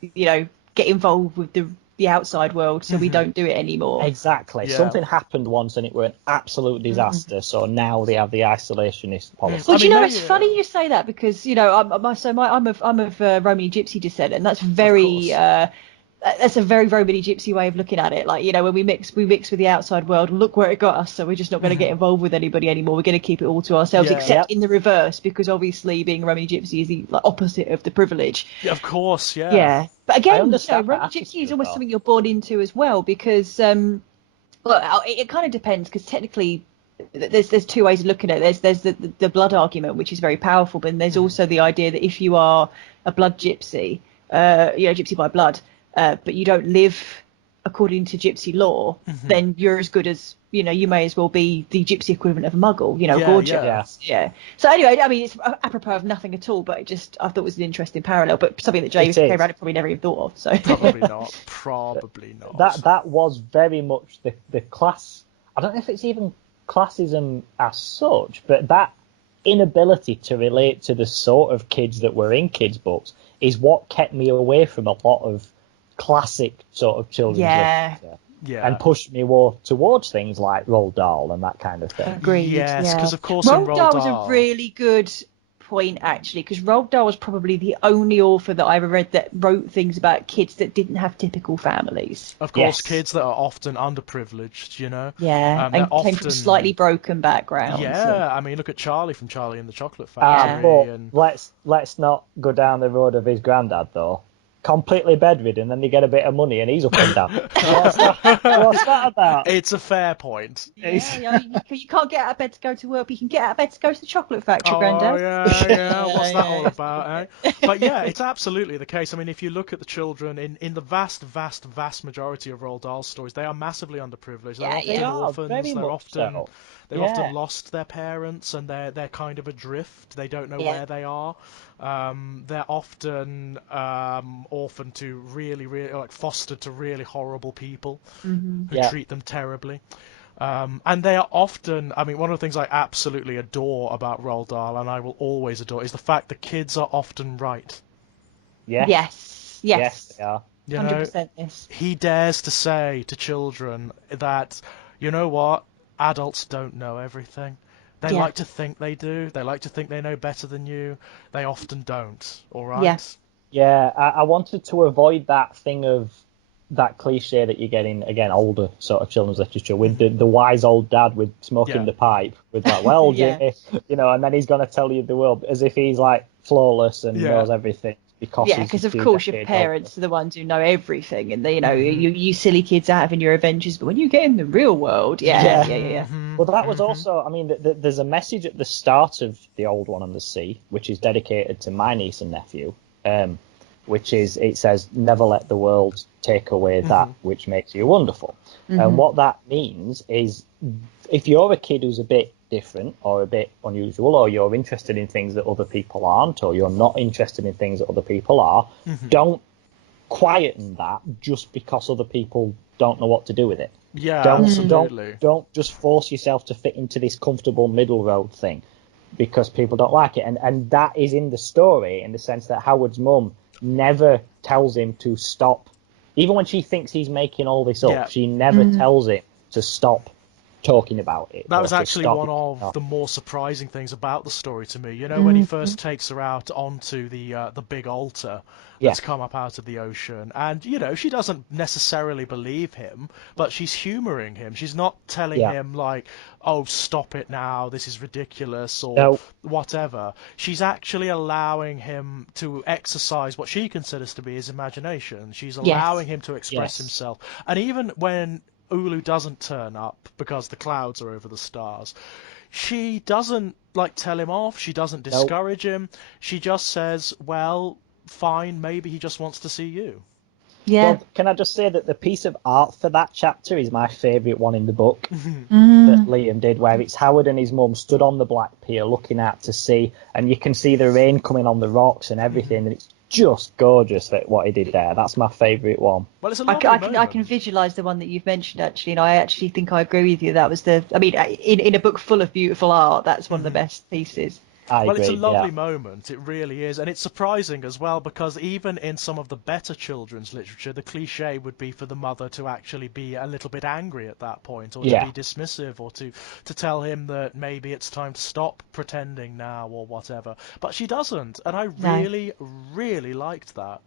you know, get involved with the outside world, so we don't do it anymore. Exactly. Yeah. Something happened once and it were an absolute disaster, so now they have the isolationist policy. Well, I do you mean, know, they- it's funny you say that because, you know, I'm of Romany Gypsy descent, and that's very that's a very, very mini gypsy way of looking at it. Like, you know, when we mix with the outside world, look where it got us, so we're just not going to get involved with anybody anymore. We're going to keep it all to ourselves, Yeah. except in the reverse, because obviously being a Romany gypsy is the opposite of the privilege. Yeah, of course, yeah. Yeah. But I again, you know, understand that Romany gypsy attitude, is almost though. something you're born into as well, because, well, it kind of depends, because technically there's two ways of looking at it. There's the blood argument, which is very powerful, but then there's also the idea that if you are a blood gypsy, you know, gypsy by blood, but you don't live according to gypsy law, then you're as good as, you know, you may as well be the gypsy equivalent of a muggle, you know, Yeah, gorgeous. yeah. Yeah. So anyway, I mean, it's apropos of nothing at all, but I thought it was an interesting parallel, but something that James came around and probably never even thought of. So Probably not. Probably not. That was very much the class. I don't know if it's even classism as such, but that inability to relate to the sort of kids that were in kids' books is what kept me away from a lot of classic sort of children's literature. Yeah. And pushed me more towards things like Roald Dahl and that kind of thing. agreed. Yes, yeah. 'cause of course in Roald Dahl Roald was Dahl- a really good point, actually, because Roald Dahl was probably the only author that I ever read that wrote things about kids that didn't have typical families. Of course, Yes. kids that are often underprivileged, you know. Yeah, they're and came from slightly broken backgrounds. Yeah, I mean, look at Charlie from Charlie and the Chocolate Factory. But and let's not go down the road of his granddad though, completely bedridden, then they get a bit of money and he's up and down. What's that about? It's a fair point. Yeah, you can't get out of bed to go to work, but you can get out of bed to go to the chocolate factory, Oh, Grandad. yeah. What's that all yeah. about, eh? But yeah, it's absolutely the case. I mean, if you look at the children in the vast majority of Roald Dahl stories, they are massively underprivileged. They're Yeah, often yeah. orphans. Very They're much often so. they've Yeah. often lost their parents, and they're kind of adrift. They don't know where they are. They're often orphaned to really, like fostered to really horrible people who treat them terribly. And they are often, I mean, one of the things I absolutely adore about Roald Dahl, and I will always adore, is the fact that kids are often right. Yes. Yes, they are. You know, 100% yes. he dares to say to children that, you know what, adults don't know everything. They like to think they do. They like to think they know better than you. They often don't, all right? Yeah, I wanted to avoid that thing of that cliche that you get in, again, older sort of children's literature with the wise old dad with smoking the pipe with like, well, Jimmy, you know, and then he's going to tell you the world as if he's like flawless and knows everything. Because of course your parents are the ones who know everything, and they, you silly kids are having your adventures, but when you get in the real world, Well, that was also, I mean, there's a message at the start of The Old One and the Sea, which is dedicated to my niece and nephew, which is, it says, never let the world take away that which makes you wonderful. And what that means is, if you're a kid who's a bit different or a bit unusual, or you're interested in things that other people aren't, or you're not interested in things that other people are, don't quieten that just because other people don't know what to do with it. Absolutely. Don't just force yourself to fit into this comfortable middle road thing because people don't like it. And that is in the story, in the sense that Howard's mum never tells him to stop. Even when she thinks he's making all this up, she never tells him to stop talking about it. That was actually one of the more surprising things about the story to me. You know, when he first takes her out onto the big altar that's come up out of the ocean, and you know, she doesn't necessarily believe him, but she's humouring him. She's not telling him like, "Oh, stop it now, this is ridiculous," or whatever. She's actually allowing him to exercise what she considers to be his imagination. She's allowing him to express himself, and even when Ulu doesn't turn up because the clouds are over the stars, she doesn't like tell him off, she doesn't discourage him, she just says, well, fine, maybe he just wants to see you. Well, can I just say that the piece of art for that chapter is my favourite one in the book that Liam did, where it's Howard and his mum stood on the black pier looking out to sea, and you can see the rain coming on the rocks and everything, and it's just gorgeous what he did there. That's my favourite one. Well, it's a lovely moment. I can visualise the one that you've mentioned, actually, and I actually think I agree with you. That was in a book full of beautiful art, that's one of the best pieces. Well, it's a lovely moment, it really is, and it's surprising as well, because even in some of the better children's literature, the cliche would be for the mother to actually be a little bit angry at that point, or to be dismissive, or to tell him that maybe it's time to stop pretending now, or whatever. But she doesn't, and I really, really liked that.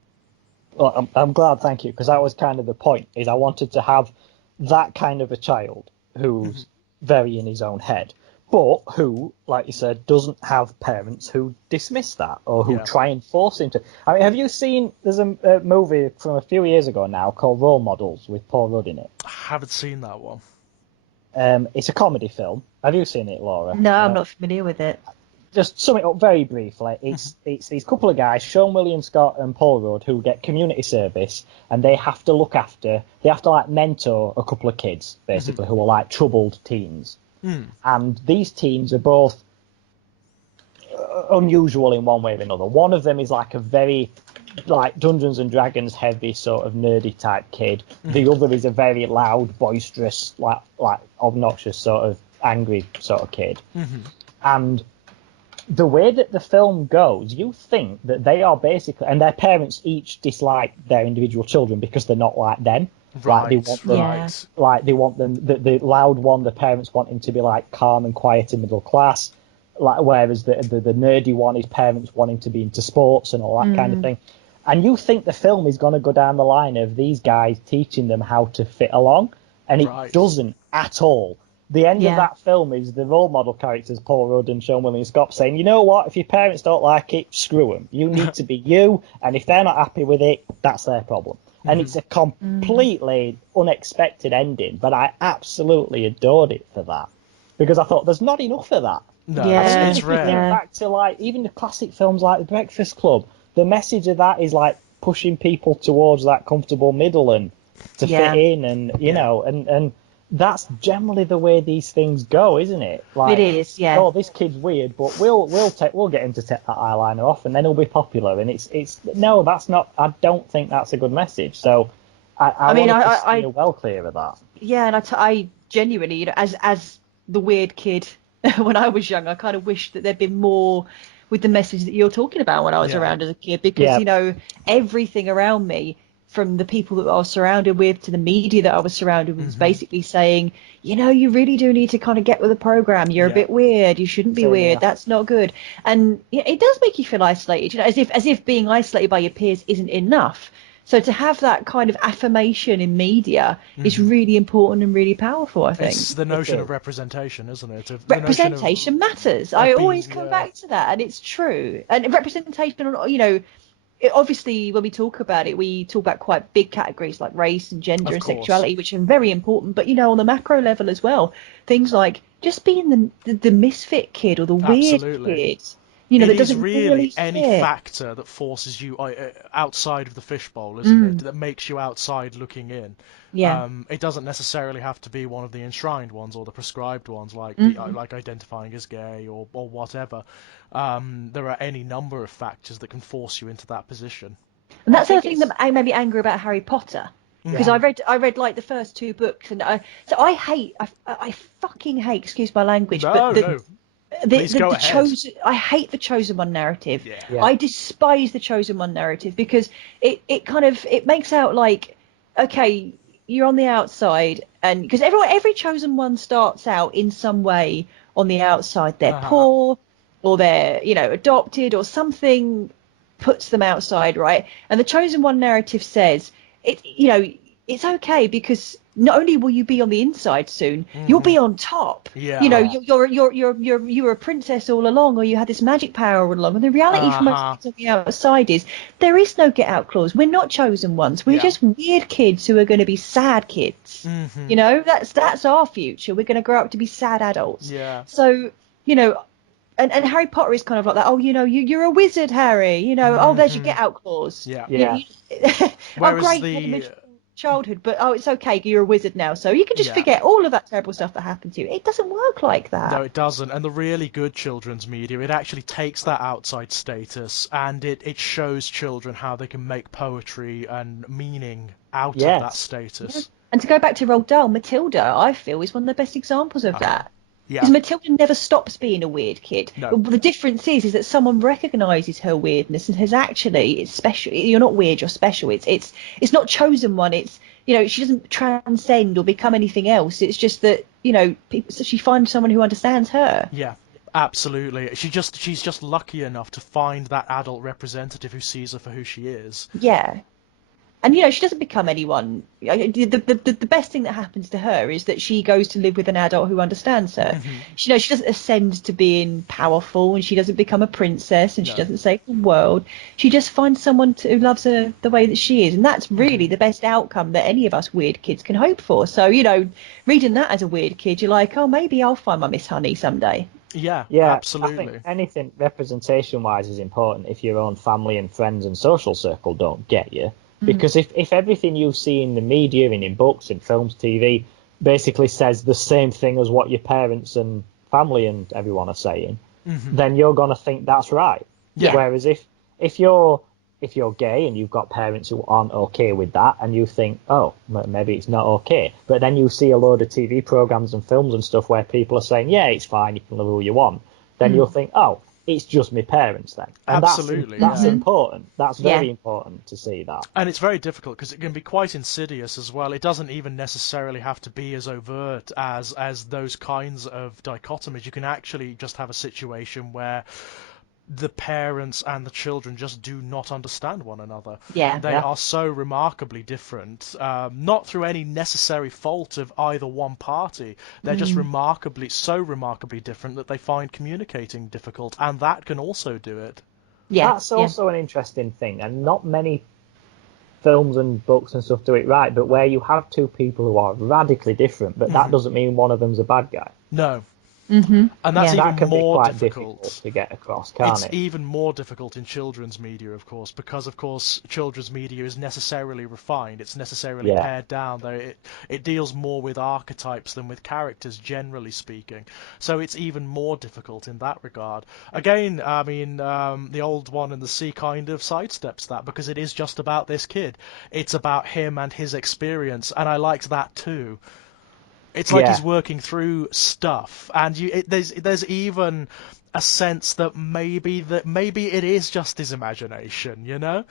Well, I'm glad, thank you, because that was kind of the point, is I wanted to have that kind of a child who's very in his own head, but who, like you said, doesn't have parents who dismiss that or who try and force him to. I mean, have you seen, there's a movie from a few years ago now called Role Models with Paul Rudd in it. I haven't seen that one. It's a comedy film. Have you seen it, Laura? No, I'm not familiar with it. Just sum it up very briefly. It's these couple of guys, Sean William Scott and Paul Rudd, who get community service, and they have to like mentor a couple of kids, basically, who are like troubled teens. And these teens are both unusual in one way or another. One of them is like a very like Dungeons and Dragons heavy sort of nerdy type kid. The other is a very loud, boisterous, like obnoxious sort of angry sort of kid. And the way that the film goes, you think that they are basically, and their parents each dislike their individual children because they're not like them. Like they want them, the loud one, the parents want him to be like calm and quiet and middle class, like whereas the nerdy one, his parents want him to be into sports and all that kind of thing. And you think the film is going to go down the line of these guys teaching them how to fit along, and it doesn't at all. The end of Yeah. that film is the role model characters, Paul Rudd and Sean William Scott, saying, you know what, if your parents don't like it, screw them. You need to be you, and if they're not happy with it, that's their problem. And it's a completely unexpected ending, but I absolutely adored it for that. Because I thought, there's not enough of that. No, Yeah, it's If you rare. think back to, like, even the classic films like The Breakfast Club, the message of that is, like, pushing people towards that comfortable middle and to Yeah. fit in, and, you know, and that's generally the way these things go, isn't it? Like, It is, yeah. oh, this kid's weird, but we'll get him to take that eyeliner off, and then he'll be popular. And it's no, that's not. I don't think that's a good message. So, I mean, wanted to I steer well clear of that. Yeah, and I genuinely, as the weird kid when I was young, I kind of wish that there'd been more with the message that you're talking about when I was Yeah. around as a kid, because everything around me, from the people that I was surrounded with to the media that I was surrounded with, was basically saying, you really do need to kind of get with the program. You're a bit weird. You shouldn't be Same weird. here. That's not good. And it does make you feel isolated, as if being isolated by your peers isn't enough. So to have that kind of affirmation in media is really important and really powerful, I think. It's the notion is. of representation, isn't it? The notion Representation matters. I being, always come back to that, and it's true. And representation, obviously, when we talk about it, we talk about quite big categories like race and gender Of and course. sexuality, which are very important. But, on the macro level as well, things like just being the misfit kid or the weird Absolutely. kid, it that is doesn't really fit. any factor that forces you outside of the fishbowl, isn't it? That makes you outside looking in. Yeah. It doesn't necessarily have to be one of the enshrined ones or the prescribed ones, like like identifying as gay or whatever. There are any number of factors that can force you into that position. And that's the other thing that made me angry about Harry Potter. Because Yeah. I read like the first two books, and I fucking hate, excuse my language, but No. Please go ahead. I hate the chosen one narrative. Yeah. I despise the chosen one narrative, because it makes out like, okay, you're on the outside, and because every chosen one starts out in some way on the outside. They're poor, or they're adopted, or something puts them outside, right? And the chosen one narrative says it's okay, because not only will you be on the inside soon, you'll be on top. Yeah. You were a princess all along, or you had this magic power all along. And the reality for most kids on the outside is there is no get out clause. We're not chosen ones. We're just weird kids who are going to be sad kids. That's our future. We're going to grow up to be sad adults. Yeah. So and Harry Potter is kind of like that. Oh, you're a wizard, Harry. Oh, there's your get out clause. Yeah. Oh, great, you had a miserable childhood, but it's okay, you're a wizard now, so you can just forget all of that terrible stuff that happened to you. It doesn't work like that. No, it doesn't. And the really good children's media, it actually takes that outside status and it shows children how they can make poetry and meaning out of that status. Yes. And to go back to Roald Dahl, Matilda, I feel, is one of the best examples of that. Yeah. Because Matilda never stops being a weird kid. No. But the difference is that someone recognises her weirdness and has actually, it's special. You're not weird, you're special. It's not chosen one. It's, she doesn't transcend or become anything else. It's just that, she finds someone who understands her. Yeah, absolutely. She's just lucky enough to find that adult representative who sees her for who she is. Yeah. And, she doesn't become anyone. The best thing that happens to her is that she goes to live with an adult who understands her. She doesn't ascend to being powerful, and she doesn't become a princess, and she doesn't save the world. She just finds someone who loves her the way that she is. And that's really the best outcome that any of us weird kids can hope for. So, reading that as a weird kid, you're like, oh, maybe I'll find my Miss Honey someday. Yeah, absolutely. I think anything representation-wise is important if your own family and friends and social circle don't get you. Because if everything you see in the media and in books, in films, TV, basically says the same thing as what your parents and family and everyone are saying, then you're going to think that's right. Yeah. Whereas if you're gay and you've got parents who aren't okay with that, and you think, oh, maybe it's not okay, but then you see a load of TV programs and films and stuff where people are saying, yeah, it's fine, you can live who you want, then you'll think, oh, it's just my parents then. And absolutely. That's important. That's very important to see that. And it's very difficult because it can be quite insidious as well. It doesn't even necessarily have to be as overt as those kinds of dichotomies. You can actually just have a situation where the parents and the children just do not understand one another. Yeah. They are so remarkably different, not through any necessary fault of either one party. They're just so remarkably different that they find communicating difficult, and that can also do it. Yeah. That's also an interesting thing, and not many films and books and stuff do it right, but where you have two people who are radically different, but that doesn't mean one of them's a bad guy. No. Mm-hmm. And that's Yeah. That even can be more quite difficult. to get across, can't It's it? even more difficult in children's media, of course, because, of course, children's media is necessarily refined. It's necessarily pared down. It deals more with archetypes than with characters, generally speaking. So it's even more difficult in that regard. Again, I mean, The Old One and the Sea kind of sidesteps that, because it is just about this kid. It's about him and his experience, and I liked that too. It's like he's working through stuff, and there's even a sense that maybe it is just his imagination, you know?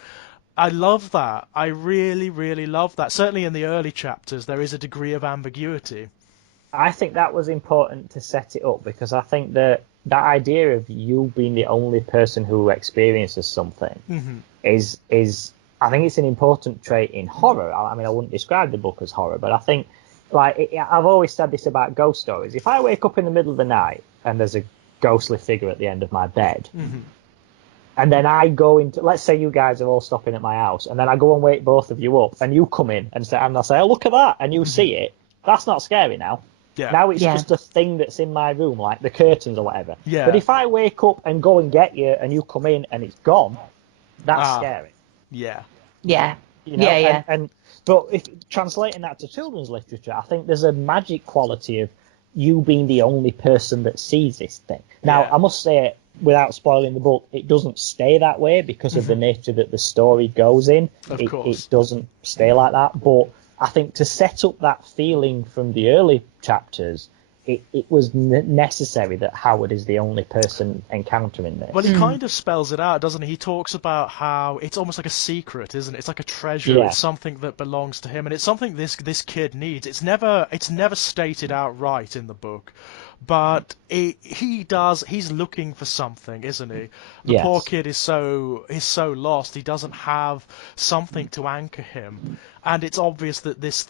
I love that. I really, really love that. Certainly in the early chapters, there is a degree of ambiguity. I think that was important to set it up, because I think that idea of you being the only person who experiences something is I think it's an important trait in horror. I mean, I wouldn't describe the book as horror, but I think, like, I've always said this about ghost stories. If I wake up in the middle of the night and there's a ghostly figure at the end of my bed, and then I go into, let's say you guys are all stopping at my house, and then I go and wake both of you up, and you come in and I say, oh, look at that, and you see it, that's not scary now. Yeah. Now it's just a thing that's in my room, like the curtains or whatever. Yeah. But if I wake up and go and get you, and you come in and it's gone, that's scary. Yeah. Yeah. You know? But if translating that to children's literature, I think there's a magic quality of you being the only person that sees this thing. Now, I must say, without spoiling the book, it doesn't stay that way because of the nature that the story goes in. Of course. It doesn't stay like that. But I think to set up that feeling from the early chapters, it was necessary that Howard is the only person encountering this. Well, he kind of spells it out, doesn't he? He talks about how it's almost like a secret, isn't it? It's like a treasure. Yeah. It's something that belongs to him, and it's something this kid needs. It's never stated outright in the book, but he's looking for something, isn't he? The poor kid is so lost. He doesn't have something to anchor him, and it's obvious that this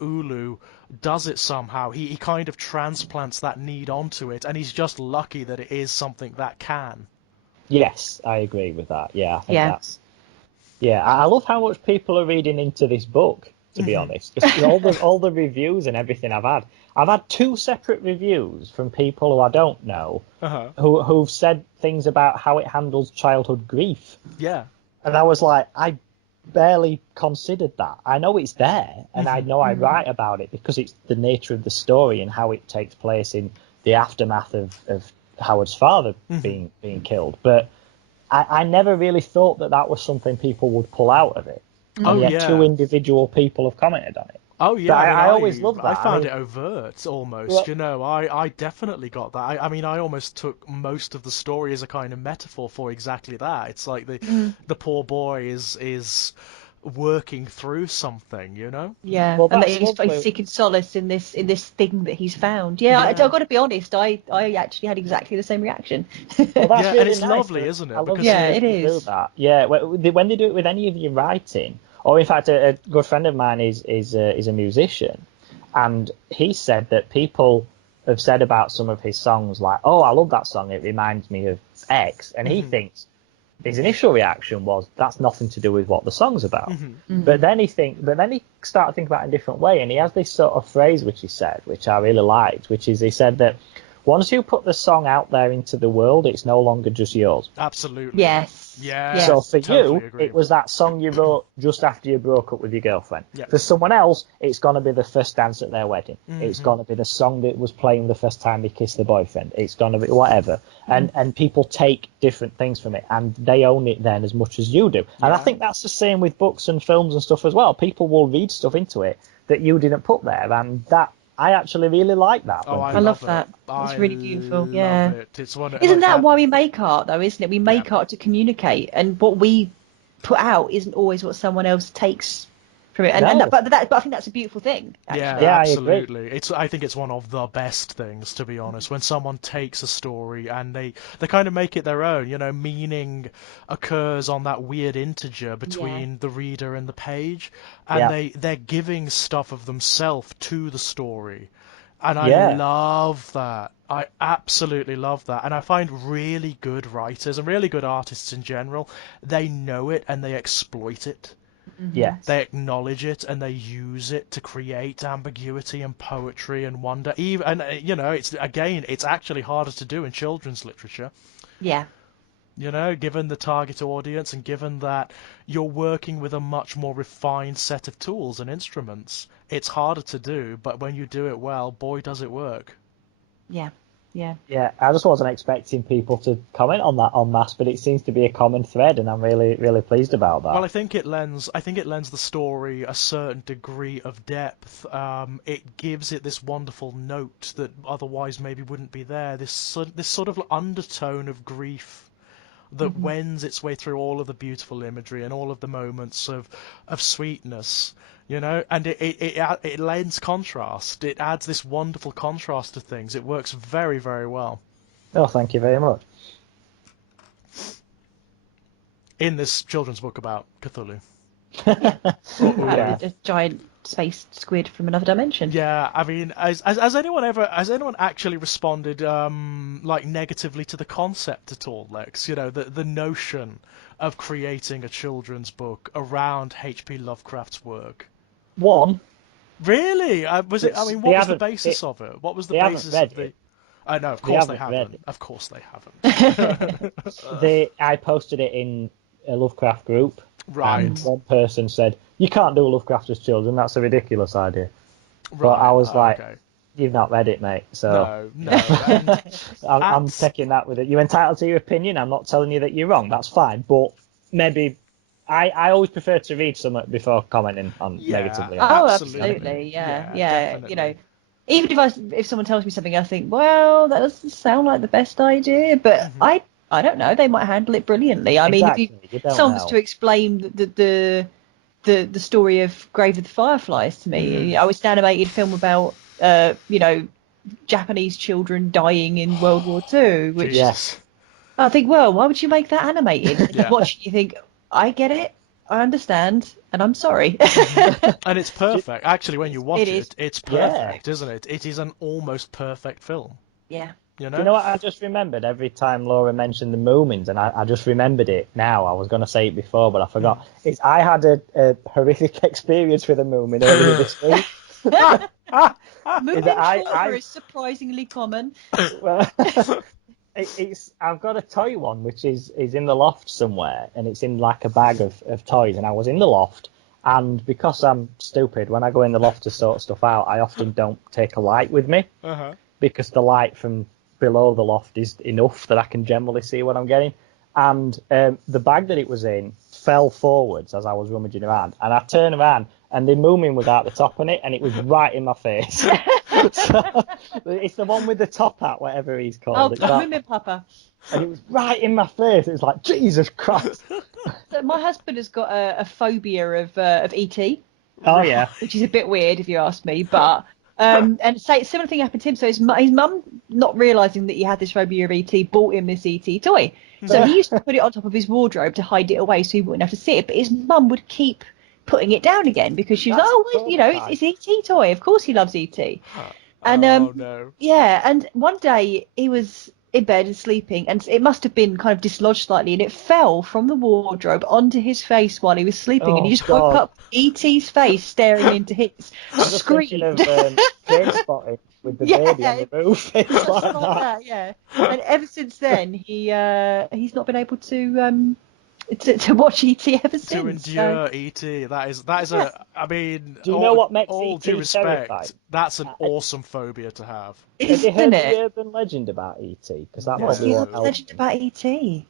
Ulu does it somehow. He kind of transplants that need onto it, and he's just lucky that it is something that can. Yes, I agree with that. Yeah, I think that's... Yeah, I love how much people are reading into this book, to be honest. Just all the reviews and everything I've had 2 separate reviews from people who I don't know, who've said things about how it handles childhood grief. Yeah. And I was like, I barely considered that. I know it's there, and I know I write about it because it's the nature of the story and how it takes place in the aftermath of Howard's father being killed. But I never really thought that was something people would pull out of it. And yet 2 individual people have commented on it. Oh yeah, but I always loved that. I found it overt, almost. Well, I definitely got that. I mean, I almost took most of the story as a kind of metaphor for exactly that. It's like the poor boy is working through something, you know. Yeah, well, and that he's seeking solace in this thing that he's found. Yeah, I've got to be honest. I actually had exactly the same reaction. Well, that's really and it's nice. lovely, isn't it? Because it is. That. Yeah, when they do it with any of your writing. Or in fact, a good friend of mine is a musician, and he said that people have said about some of his songs, like, "Oh, I love that song. It reminds me of X," and he thinks his initial reaction was that's nothing to do with what the song's about. But then he started thinking about it in a different way, and he has this sort of phrase which he said, which I really liked, which is he said that once you put the song out there into the world, it's no longer just yours. Absolutely. Yes. Yeah. Yes. So for totally you, agree. it was that song you wrote just after you broke up with your girlfriend. Yep. For someone else, it's going to be the first dance at their wedding. It's going to be the song that was playing the first time they kissed their boyfriend. It's going to be whatever. And people take different things from it, and they own it then as much as you do. And I think that's the same with books and films and stuff as well. People will read stuff into it that you didn't put there, and that I actually really like that. Oh, I love that. It's really beautiful. Yeah. Isn't that why we make art, though? Isn't it? We make art to communicate, and what we put out isn't always what someone else takes from it. And No. but I think that's a beautiful thing. Actually. Yeah, I absolutely. I think it's one of the best things, to be honest, when someone takes a story and they kind of make it their own. You know, meaning occurs on that weird integer between the reader and the page, and they're giving stuff of themselves to the story. And I love that. I absolutely love that. And I find really good writers and really good artists in general, they know it and they exploit it. Yes. They acknowledge it and they use it to create ambiguity and poetry and wonder. Even, and you know, it's actually harder to do in children's literature. Yeah. You know, given the target audience and given that you're working with a much more refined set of tools and instruments, it's harder to do, but when you do it well, boy, does it work. Yeah. Yeah. Yeah, I just wasn't expecting people to comment on that en masse, but it seems to be a common thread, and I'm really, really pleased about that. Well, I think it lends the story a certain degree of depth. It gives it this wonderful note that otherwise maybe wouldn't be there. This sort of undertone of grief that wends its way through all of the beautiful imagery and all of the moments of sweetness, you know, and it lends contrast. It adds this wonderful contrast to things. It works very, very well. Oh, thank you very much. In this children's book about Cthulhu. A giant space squid from another dimension. Yeah, I mean, has anyone actually responded like negatively to the concept at all, Lex? You know, the notion of creating a children's book around H.P. Lovecraft's work. One. Really? Was it? I mean, what was the basis of it? What was the basis of the? I know, of course they haven't. Of course they haven't. I posted it in a Lovecraft group. Right. And one person said, "You can't do Lovecraft as children. That's a ridiculous idea." Right. But I was like, okay. "You've not read it, mate." So no. I'm taking that with it. You're entitled to your opinion. I'm not telling you that you're wrong. That's fine. But maybe I always prefer to read something before commenting on negatively. Oh, absolutely. Yeah. You know, even if someone tells me something, I think, well, that doesn't sound like the best idea, but I don't know. They might handle it brilliantly. I mean, if someone's to explain the story of Grave of the Fireflies to me, I was an animated film about Japanese children dying in World War II, which I think, well, why would you make that animated? And you watch it, you think, I get it, I understand, and I'm sorry. And it's perfect. Actually, when you watch it's perfect, isn't it? It is an almost perfect film. Yeah. You know? Do you know what I just remembered every time Laura mentioned the Moomins, and I just remembered it now. I was going to say it before, but I forgot. It's I had a horrific experience with a Moomin earlier this week. Moomin trauma is surprisingly common. Well, I've got a toy one which is in the loft somewhere, and it's in like a bag of toys, and I was in the loft, and because I'm stupid, when I go in the loft to sort stuff out, I often don't take a light with me, because the light from below the loft is enough that I can generally see what I'm getting. And the bag that it was in fell forwards as I was rummaging around, and I turned around and the Moomin was out the top on it, and it was right in my face. So, it's the one with the top hat, whatever he's called. Oh, Moomin Papa. And it was right in my face. It was like, Jesus Christ. So my husband has got a phobia of E.T. Oh yeah, which is a bit weird if you ask me, but. And say similar thing happened to him. So his mum, not realizing that he had this phobia of ET, bought him this ET toy. So he used to put it on top of his wardrobe to hide it away so he wouldn't have to see it. But his mum would keep putting it down again because she was it's ET toy. Of course he loves ET. And and one day he was in bed and sleeping, and it must have been kind of dislodged slightly, and it fell from the wardrobe onto his face while he was sleeping, and he just woke up ET's face staring into his. Screamed. Of Trainspotting with the baby on the roof. It's like that. And ever since then, he's not been able to watch ET ever since. To endure ET, that is I mean, do you know what makes all ET due respect, terrifying? That's an awesome phobia to have. Have you heard the urban legend about ET? Because that What's the urban legend about ET?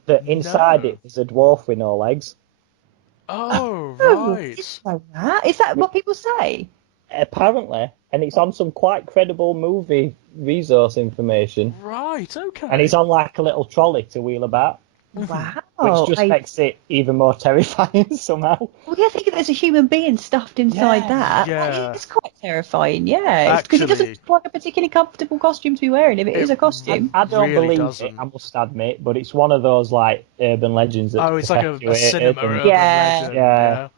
That inside it is a dwarf with no legs. Oh, right. Is that what people say? Apparently, and it's on some quite credible movie resource information. Right, okay. And he's on like a little trolley to wheel about. Wow. which just makes it even more terrifying somehow. Well, yeah, think there's a human being stuffed inside Yeah. that. Yeah. It's quite terrifying, yeah. Because it doesn't Actually, look like a particularly comfortable costume to be wearing if it is a costume. I don't really believe doesn't. it, I must admit, but it's one of those like urban legends that's Oh, it's like a perpetuated. cinema and- urban Yeah. legend. Yeah.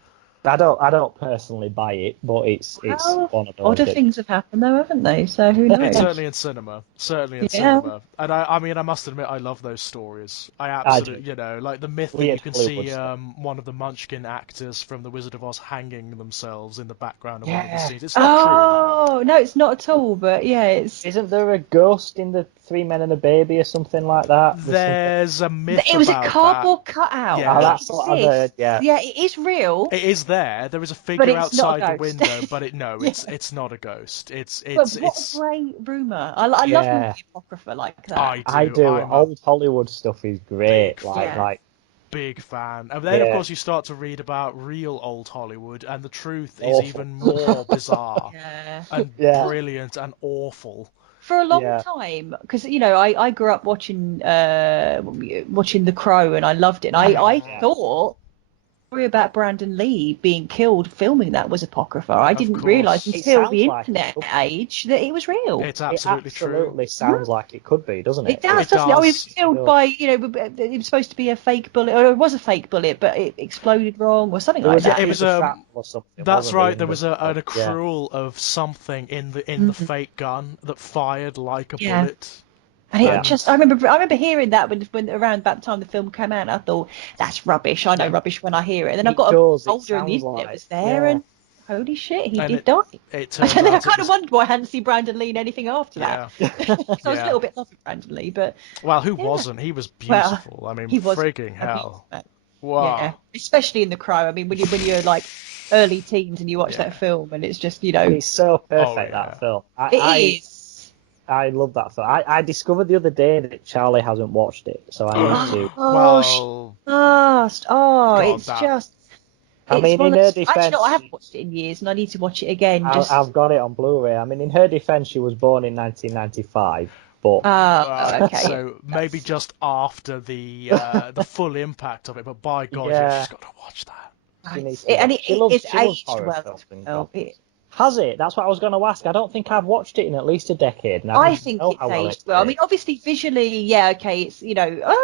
I don't personally buy it, but it's Well, one of those. odder That, things have happened though, haven't they? So who knows? Certainly in cinema. Certainly in Yeah. cinema. And I mean, I must admit, I love those stories. I I do. absolutely, like the myth that Weird you can Hollywood see stuff. one of the Munchkin actors from The Wizard of Oz hanging themselves in the background of one of the Yeah. scenes. It's not true. Oh no, it's not at all. But yeah, it's Isn't there a ghost in the Three Men and a Baby or something like that? There's a myth it was a about cardboard cutout. Yeah. Oh, It that's what I've heard. exists. Yeah. Yeah, it is real, that. It is there. There is a but figure it's not a outside the ghost. window, but Yeah. it's not a ghost. It's But what it's. a great rumor! I love Yeah. movie apocrypha like that. I do. I'm a Old Hollywood stuff is great. big Like, fan. like big fan. And then, of Yeah. course, you start to read about real old Hollywood, and the truth is Awful. even more bizarre Yeah. and Yeah. brilliant and awful. For a long Yeah. time, because I grew up watching The Crow, and I loved it. And I thought the story about Brandon Lee being killed filming that was apocrypha. I Of didn't course. realise It until sounds the like internet it. age that it was real. It's It absolutely true. absolutely sounds like it could be, doesn't It it? does, It doesn't it? Oh, he was does. killed by, it was supposed to be a fake bullet, or it was a fake bullet, but it exploded wrong, or something There like was that. It was a shrapnel or something. That's wasn't right. in There the was film? an Yeah. accrual of something in the fake gun that fired like a Yeah. bullet. And it Yeah. just, I remember hearing that when around about the time the film came out, and I thought, that's rubbish. I know rubbish when I hear it. And then I It got does, it older and the sounds internet like- was there, yeah. and holy shit, he And did die. It And turns then I out it kind of was. wondered why I hadn't seen Brandon Lee in anything after that. Yeah. Because I was a Yeah. little bit in love with Brandon Lee, but Well, who Yeah. wasn't? He was Well, beautiful. I mean, he was frigging a hell. beast, Wow. yeah, especially in The Crow. I mean, when you're like early teens and you watch Yeah. that film, and it's just It's so perfect, yeah. that film. it is. I love that film. I discovered the other day that Charlie hasn't watched it, so I need to. Oh, Well, fast. Oh, God, it's that- just. I It's mean, one in of her those- Actually, no, I defense, haven't watched it in years, and I need to watch it again. Just. I've got it on Blu-ray. I mean, in her defense, she was born in 1995, but Okay. So maybe just after the full impact of it, but by God, Yeah. she's got to watch that. she needs It's- to and watch. She loves- it's she loves aged horror well. films and Well, stuff. Has it? That's what I was going to ask. I don't think I've watched it in at least a decade. And I didn't think know it's how well aged well. I mean, obviously, visually, yeah, okay, it's oh,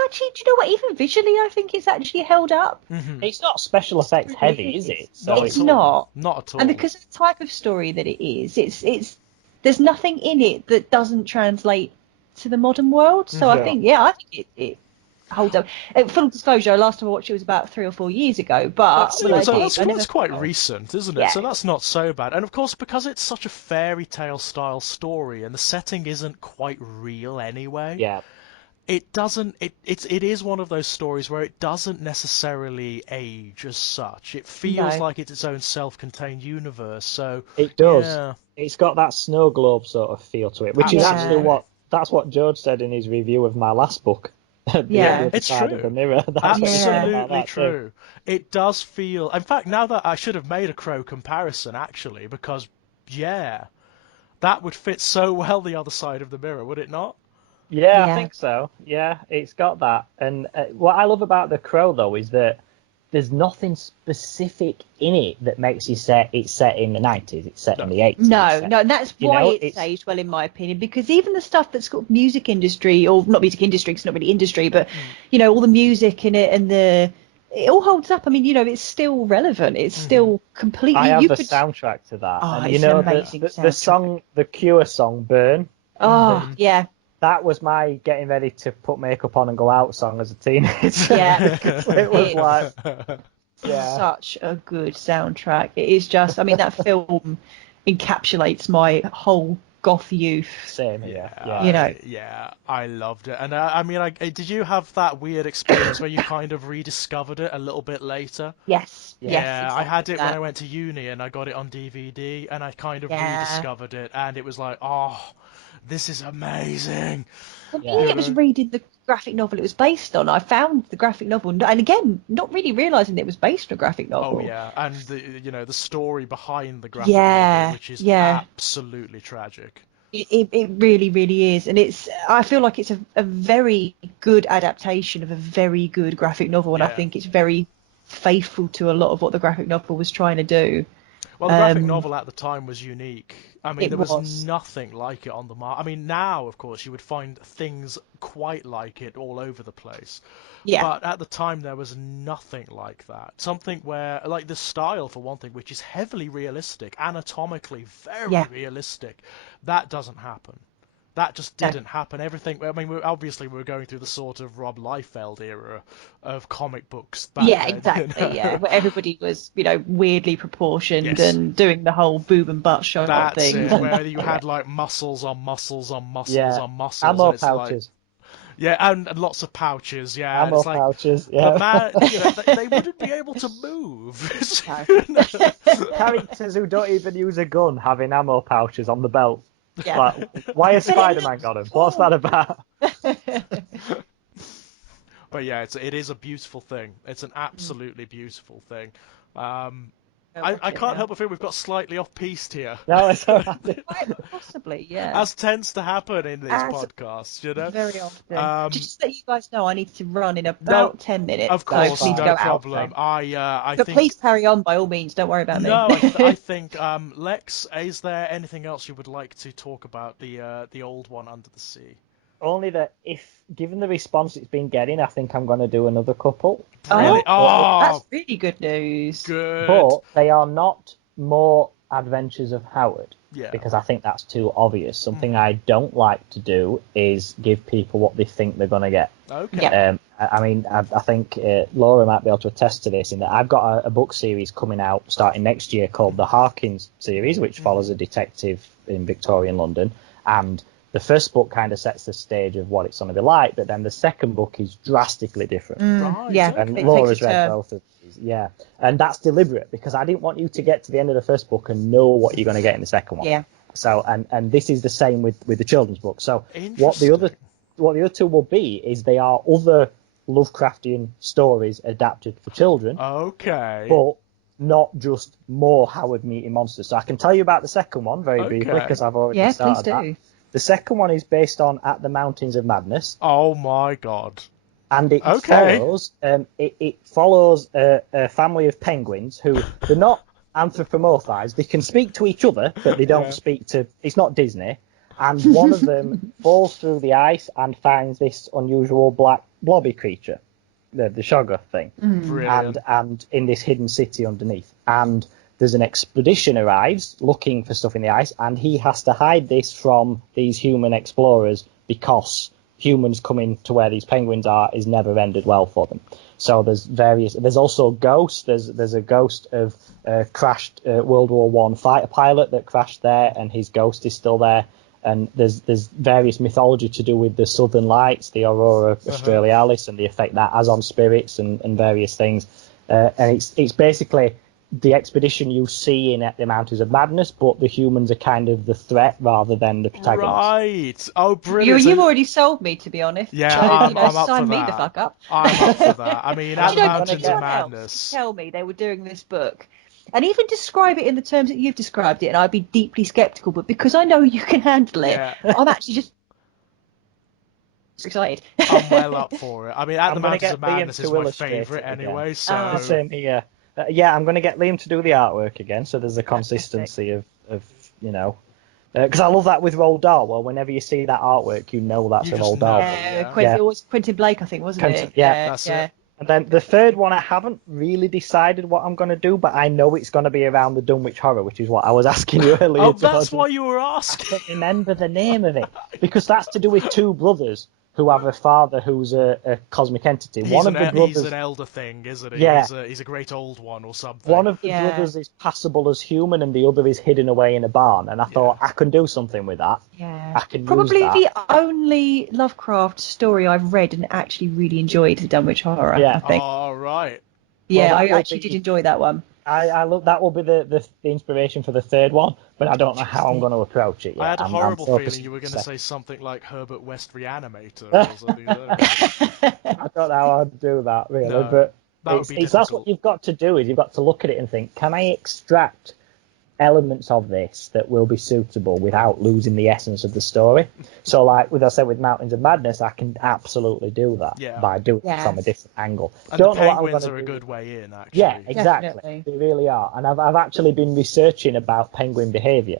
actually, do you know what? Even visually, I think it's actually held up. it's not special effects heavy, is it? So It's at all. not. Not at all. And because of the type of story that it is, it's there's nothing in it that doesn't translate to the modern world. So I Yeah. think, I think it holds up. Full disclosure, last time I watched it was about 3 or 4 years ago, but That's, when I so did, that's, I never that's quite recent, isn't it? Yeah. So that's not so bad. And of course, because it's such a fairy tale style story, and the setting isn't quite real anyway. yeah, It doesn't. It is one of those stories where it doesn't necessarily age as such. It feels No. like it's its own self-contained universe. So it does. Yeah. It's got that snow globe sort of feel to it, which is Absolutely. actually what George said in his review of my last book. The Yeah. Other It's Side true. of the Mirror. That's what he said about Absolutely that too. true. It does feel. In fact, now that I should have made a Crow comparison actually, because that would fit so well the other side of the mirror, would it not? Yeah, Yeah. I think so. Yeah, it's got that. And what I love about The Crow, though, is that there's nothing specific in it that makes you say it's set in the 90s. It's set in the 80s. No, It's set- no, and that's you why know, it's it's- aged well, in my opinion, because even the stuff that's got music industry, or not music industry, 'cause it's not really industry, but, all the music in it and it all holds up. I mean, it's still relevant. It's still completely. I have you the could, soundtrack to that. Oh, And it's an amazing the soundtrack. song, the Cure song, Burn, Oh, yeah, that was my getting ready to put makeup on and go out song as a teenager. yeah. It was It's like, yeah. such a good soundtrack. It is just. I mean, that film encapsulates my whole goth youth. Same here. Yeah, I loved it. And I mean, did you have that weird experience where you kind of rediscovered it a little bit later? Yes. Yeah, Yes, I had it exactly when that. I went to uni and I got it on DVD and I kind of Yeah. rediscovered it and it was like, oh, this is amazing. For me, Yeah. it was reading the graphic novel it was based on. I found the graphic novel, and again, not really realizing it was based on a graphic novel. Oh yeah, and the story behind the graphic Yeah, novel, which is yeah. absolutely tragic. It really, really is, and I feel like it's a very good adaptation of a very good graphic novel, and I Yeah. think it's very faithful to a lot of what the graphic novel was trying to do. Well, the graphic novel at the time was unique. I mean, It there was was. nothing like it on the market. I mean, now, of course, you would find things quite like it all over the place. Yeah, But at the time, there was nothing like that. Something where, like, the style, for one thing, which is heavily realistic, anatomically very yeah. realistic, that doesn't happen. That just No. didn't happen. Everything. I mean, we're going through the sort of Rob Liefeld era of comic books back Yeah, then. You exactly. Yeah, know? where everybody was, weirdly proportioned Yes. and doing the whole boob and butt shot That's things. it, And where you had like muscles on muscles on muscles Yeah, on muscles, ammo and it's like, pouches, yeah, and lots of pouches, yeah, and ammo it's like, pouches. but Yeah, man, they wouldn't be able to move. no. characters who don't even use a gun having ammo pouches on the belt. Yeah. Like, why has But it Spider-Man got them? What's that about? But yeah, it is a beautiful thing. It's an absolutely beautiful thing. Um, I'll I watch it can't now. help but feel we've got slightly off piste here, No, it's alright. Quite possibly, yeah. as tends to happen in these As podcasts, you know. very often. Um, Just to let you guys know, I need to run in no, about 10 minutes, of so I course, need to no go out. problem. So. I But think please carry on by all means. Don't worry about me. no, I think Lex, is there anything else you would like to talk about the old one Under the Sea? Only that if given the response it's been getting, I think I'm going to do another couple. Brilliant. Oh, Oh, that's really good news. good. But they are not more Adventures of Howard, Yeah. because I think that's too obvious. Something I don't like to do is give people what they think they're going to get. Okay. Yeah. I mean, I think Laura might be able to attest to this in that I've got a book series coming out starting next year called the Harkins series, which follows a detective in Victorian London. And the first book kind of sets the stage of what it's going to be like, but then the second book is drastically different. Right. Yeah. Okay. And It Laura's takes a read turn. both of these, yeah. And that's deliberate because I didn't want you to get to the end of the first book and know what you're going to get in the second one. Yeah. So, and this is the same with the children's book. So, what the Interesting. other two will be is they are other Lovecraftian stories adapted for children, Okay. but not just more Howard meeting monsters. So I can tell you about the second one very briefly Okay. because I've already Yeah, please started do. that. The second one is based on At the Mountains of Madness. Oh my God. And it Okay. follows it follows a family of penguins who they're not anthropomorphized. They can speak to each other, but they don't Yeah. speak to. It's not Disney. And one of them falls through the ice and finds this unusual black blobby creature, the Shoggoth thing, Brilliant. and in this hidden city underneath. And there's an expedition arrives looking for stuff in the ice, and he has to hide this from these human explorers because humans coming to where these penguins are is never ended well for them. So there's also ghosts. There's a ghost of crashed World War One fighter pilot that crashed there, and his ghost is still there. And there's various mythology to do with the Southern Lights, the Aurora Australis, and the effect that has on spirits and various things. And it's basically the expedition you see in At the Mountains of Madness, but the humans are kind of the threat rather than the protagonists. Right. Oh, brilliant. You've So- already sold me, to be honest. Yeah, So, I'm up sign for me that. the fuck up. I'm up for that. I mean, Do At you the know, Mountains of Someone else Madness. tell me they were doing this book and even describe it in the terms that you've described it, and I'd be deeply skeptical. But because I know you can handle it, Yeah. I'm actually just excited. I'm well up for it. I mean, At I'm the gonna Mountains get of Liam Madness to is my illustrate favourite it again. anyway, Oh. so... Same here. Yeah, I'm going to get Liam to do the artwork again, so there's a consistency of because I love that with Roald Dahl. Well, whenever you see that artwork, you know that's You a just Roald Dahl. know. book. Yeah. It was Quentin Blake, I think, wasn't Quentin- it? yeah, that's it. And then the third one, I haven't really decided what I'm going to do, but I know it's going to be around the Dunwich Horror, which is what I was asking you earlier. Oh, to that's go why to. you were I asking. can't remember the name of it because that's to do with two brothers who have a father who's a cosmic entity. He's an elder thing, isn't he? Yeah. He's a great old one or something. One of the Yeah. brothers is passable as human, and the other is hidden away in a barn. And I thought I can do something with that. Yeah. I can Probably use the only Lovecraft story I've read and actually really enjoyed is the Dunwich Horror, Yeah. I think. All right. Yeah, that I will actually be- did enjoy that one. I look. That will be the inspiration for the third one, but I don't know how I'm going to approach it yet. I had a I'm horrible focusing feeling you were on going the to say something like Herbert West Reanimator or something. I don't know how I'd do that really, No, but that would be that's difficult. what you've got to do. Is you've got to look at it and think, can I extract elements of this that will be suitable without losing the essence of the story. So, like with I said with Mountains of Madness, I can absolutely do that by doing it from a different angle. And Don't the know what I'm penguins gonna are a do. good way in, actually. Yeah, exactly. Definitely. They really are. And I've actually been researching about penguin behaviour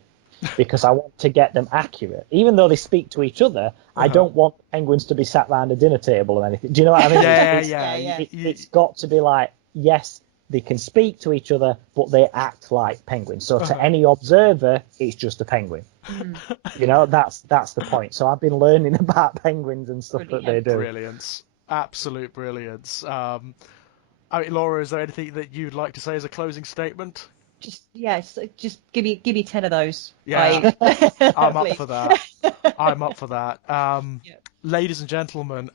because I want to get them accurate. Even though they speak to each other, I don't want penguins to be sat round a dinner table or anything. Do you know what I mean? Yeah. It's got to be like, yes, they can speak to each other, but they act like penguins. So to any observer, it's just a penguin. You know, that's the point. So I've been learning about penguins and stuff that they do. Brilliance. Absolute brilliance. I mean, Laura, is there anything that you'd like to say as a closing statement? Just give me 10 of those. Yeah, I'm up Please. for that. I'm up for that. Ladies and gentlemen,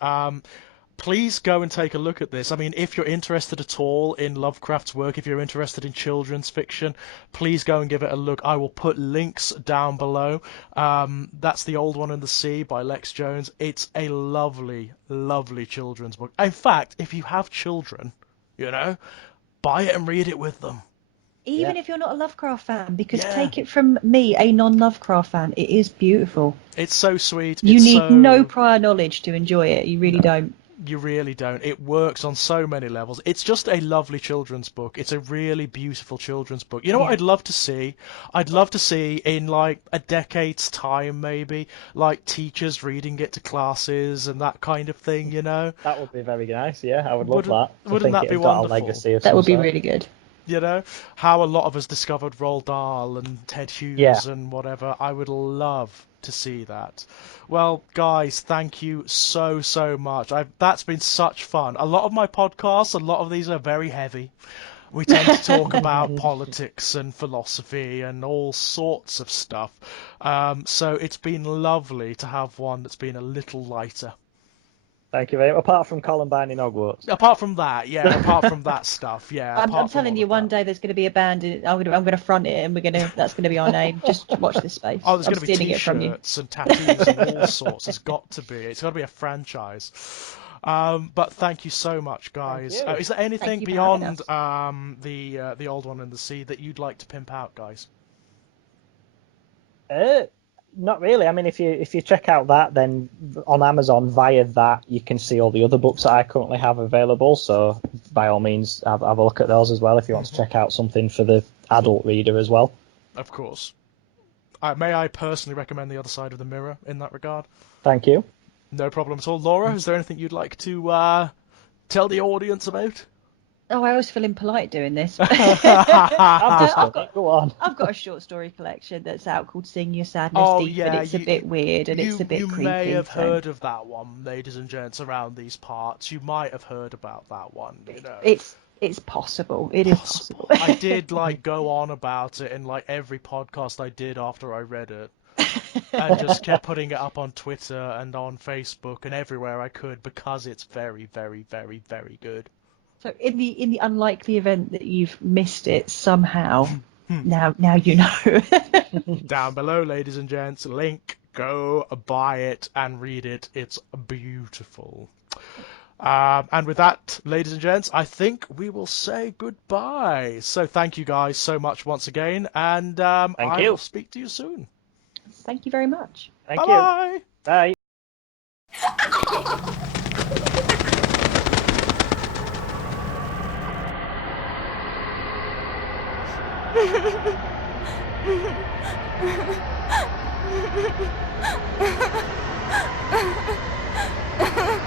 please go and take a look at this. I mean, if you're interested at all in Lovecraft's work, if you're interested in children's fiction, please go and give it a look. I will put links down below. That's The Old One and the Sea by Lex Jones. It's a lovely, lovely children's book. In fact, if you have children, you know, buy it and read it with them. Even if you're not a Lovecraft fan, because take it from me, a non-Lovecraft fan, it is beautiful. It's so sweet. You need no prior knowledge to enjoy it. You really don't. You really don't. It works on so many levels. It's just a lovely children's book. It's a really beautiful children's book. You know what I'd love to see? I'd love to see in like a decade's time, maybe, like teachers reading it to classes and that kind of thing, you know? That would be very nice, yeah. I would love that. Wouldn't that be wonderful? That would be really good. You know, how a lot of us discovered Roald Dahl and Ted Hughes and whatever. I would love to see that. Well, guys, thank you so much. That's been such fun. A lot of my podcasts, a lot of these are very heavy. We tend to talk about politics and philosophy and all sorts of stuff. So it's been lovely to have one that's been a little lighter. Thank you very much. Apart from Columbine in Hogwarts. Apart from that, apart from that stuff, I'm telling you, one day there's going to be a band. I'm going to front it, and that's going to be our name. Just watch this space. Oh, there's going to be T-shirts and tattoos and all sorts. It's got to be. It's got to be a franchise. But thank you so much, guys. Is there anything beyond the Old One and the Sea that you'd like to pimp out, guys? Not really. I mean, if you check out that, then on Amazon via that, you can see all the other books that I currently have available. So by all means, have a look at those as well if you want to check out something for the adult reader as well. Of course. May I personally recommend The Other Side of the Mirror in that regard? Thank you. No problem at all. Laura, is there anything you'd like to tell the audience about? Oh, I always feel impolite doing this. Go on. I've got a short story collection that's out called Sing Your Sadness Deep, but it's a bit weird and it's a bit creepy. You may have heard of that one, ladies and gents, around these parts. You might have heard about that one, you know. It's possible. It is possible. I did go on about it in every podcast I did after I read it. And just kept putting it up on Twitter and on Facebook and everywhere I could because it's very, very, very, very good. So in the unlikely event that you've missed it somehow, now you know. Down below, ladies and gents, link. Go buy it and read it. It's beautiful. And with that, ladies and gents, I think we will say goodbye. So thank you guys so much once again, and I will speak to you soon. Thank you very much. Thank Bye-bye. you. Bye. Ha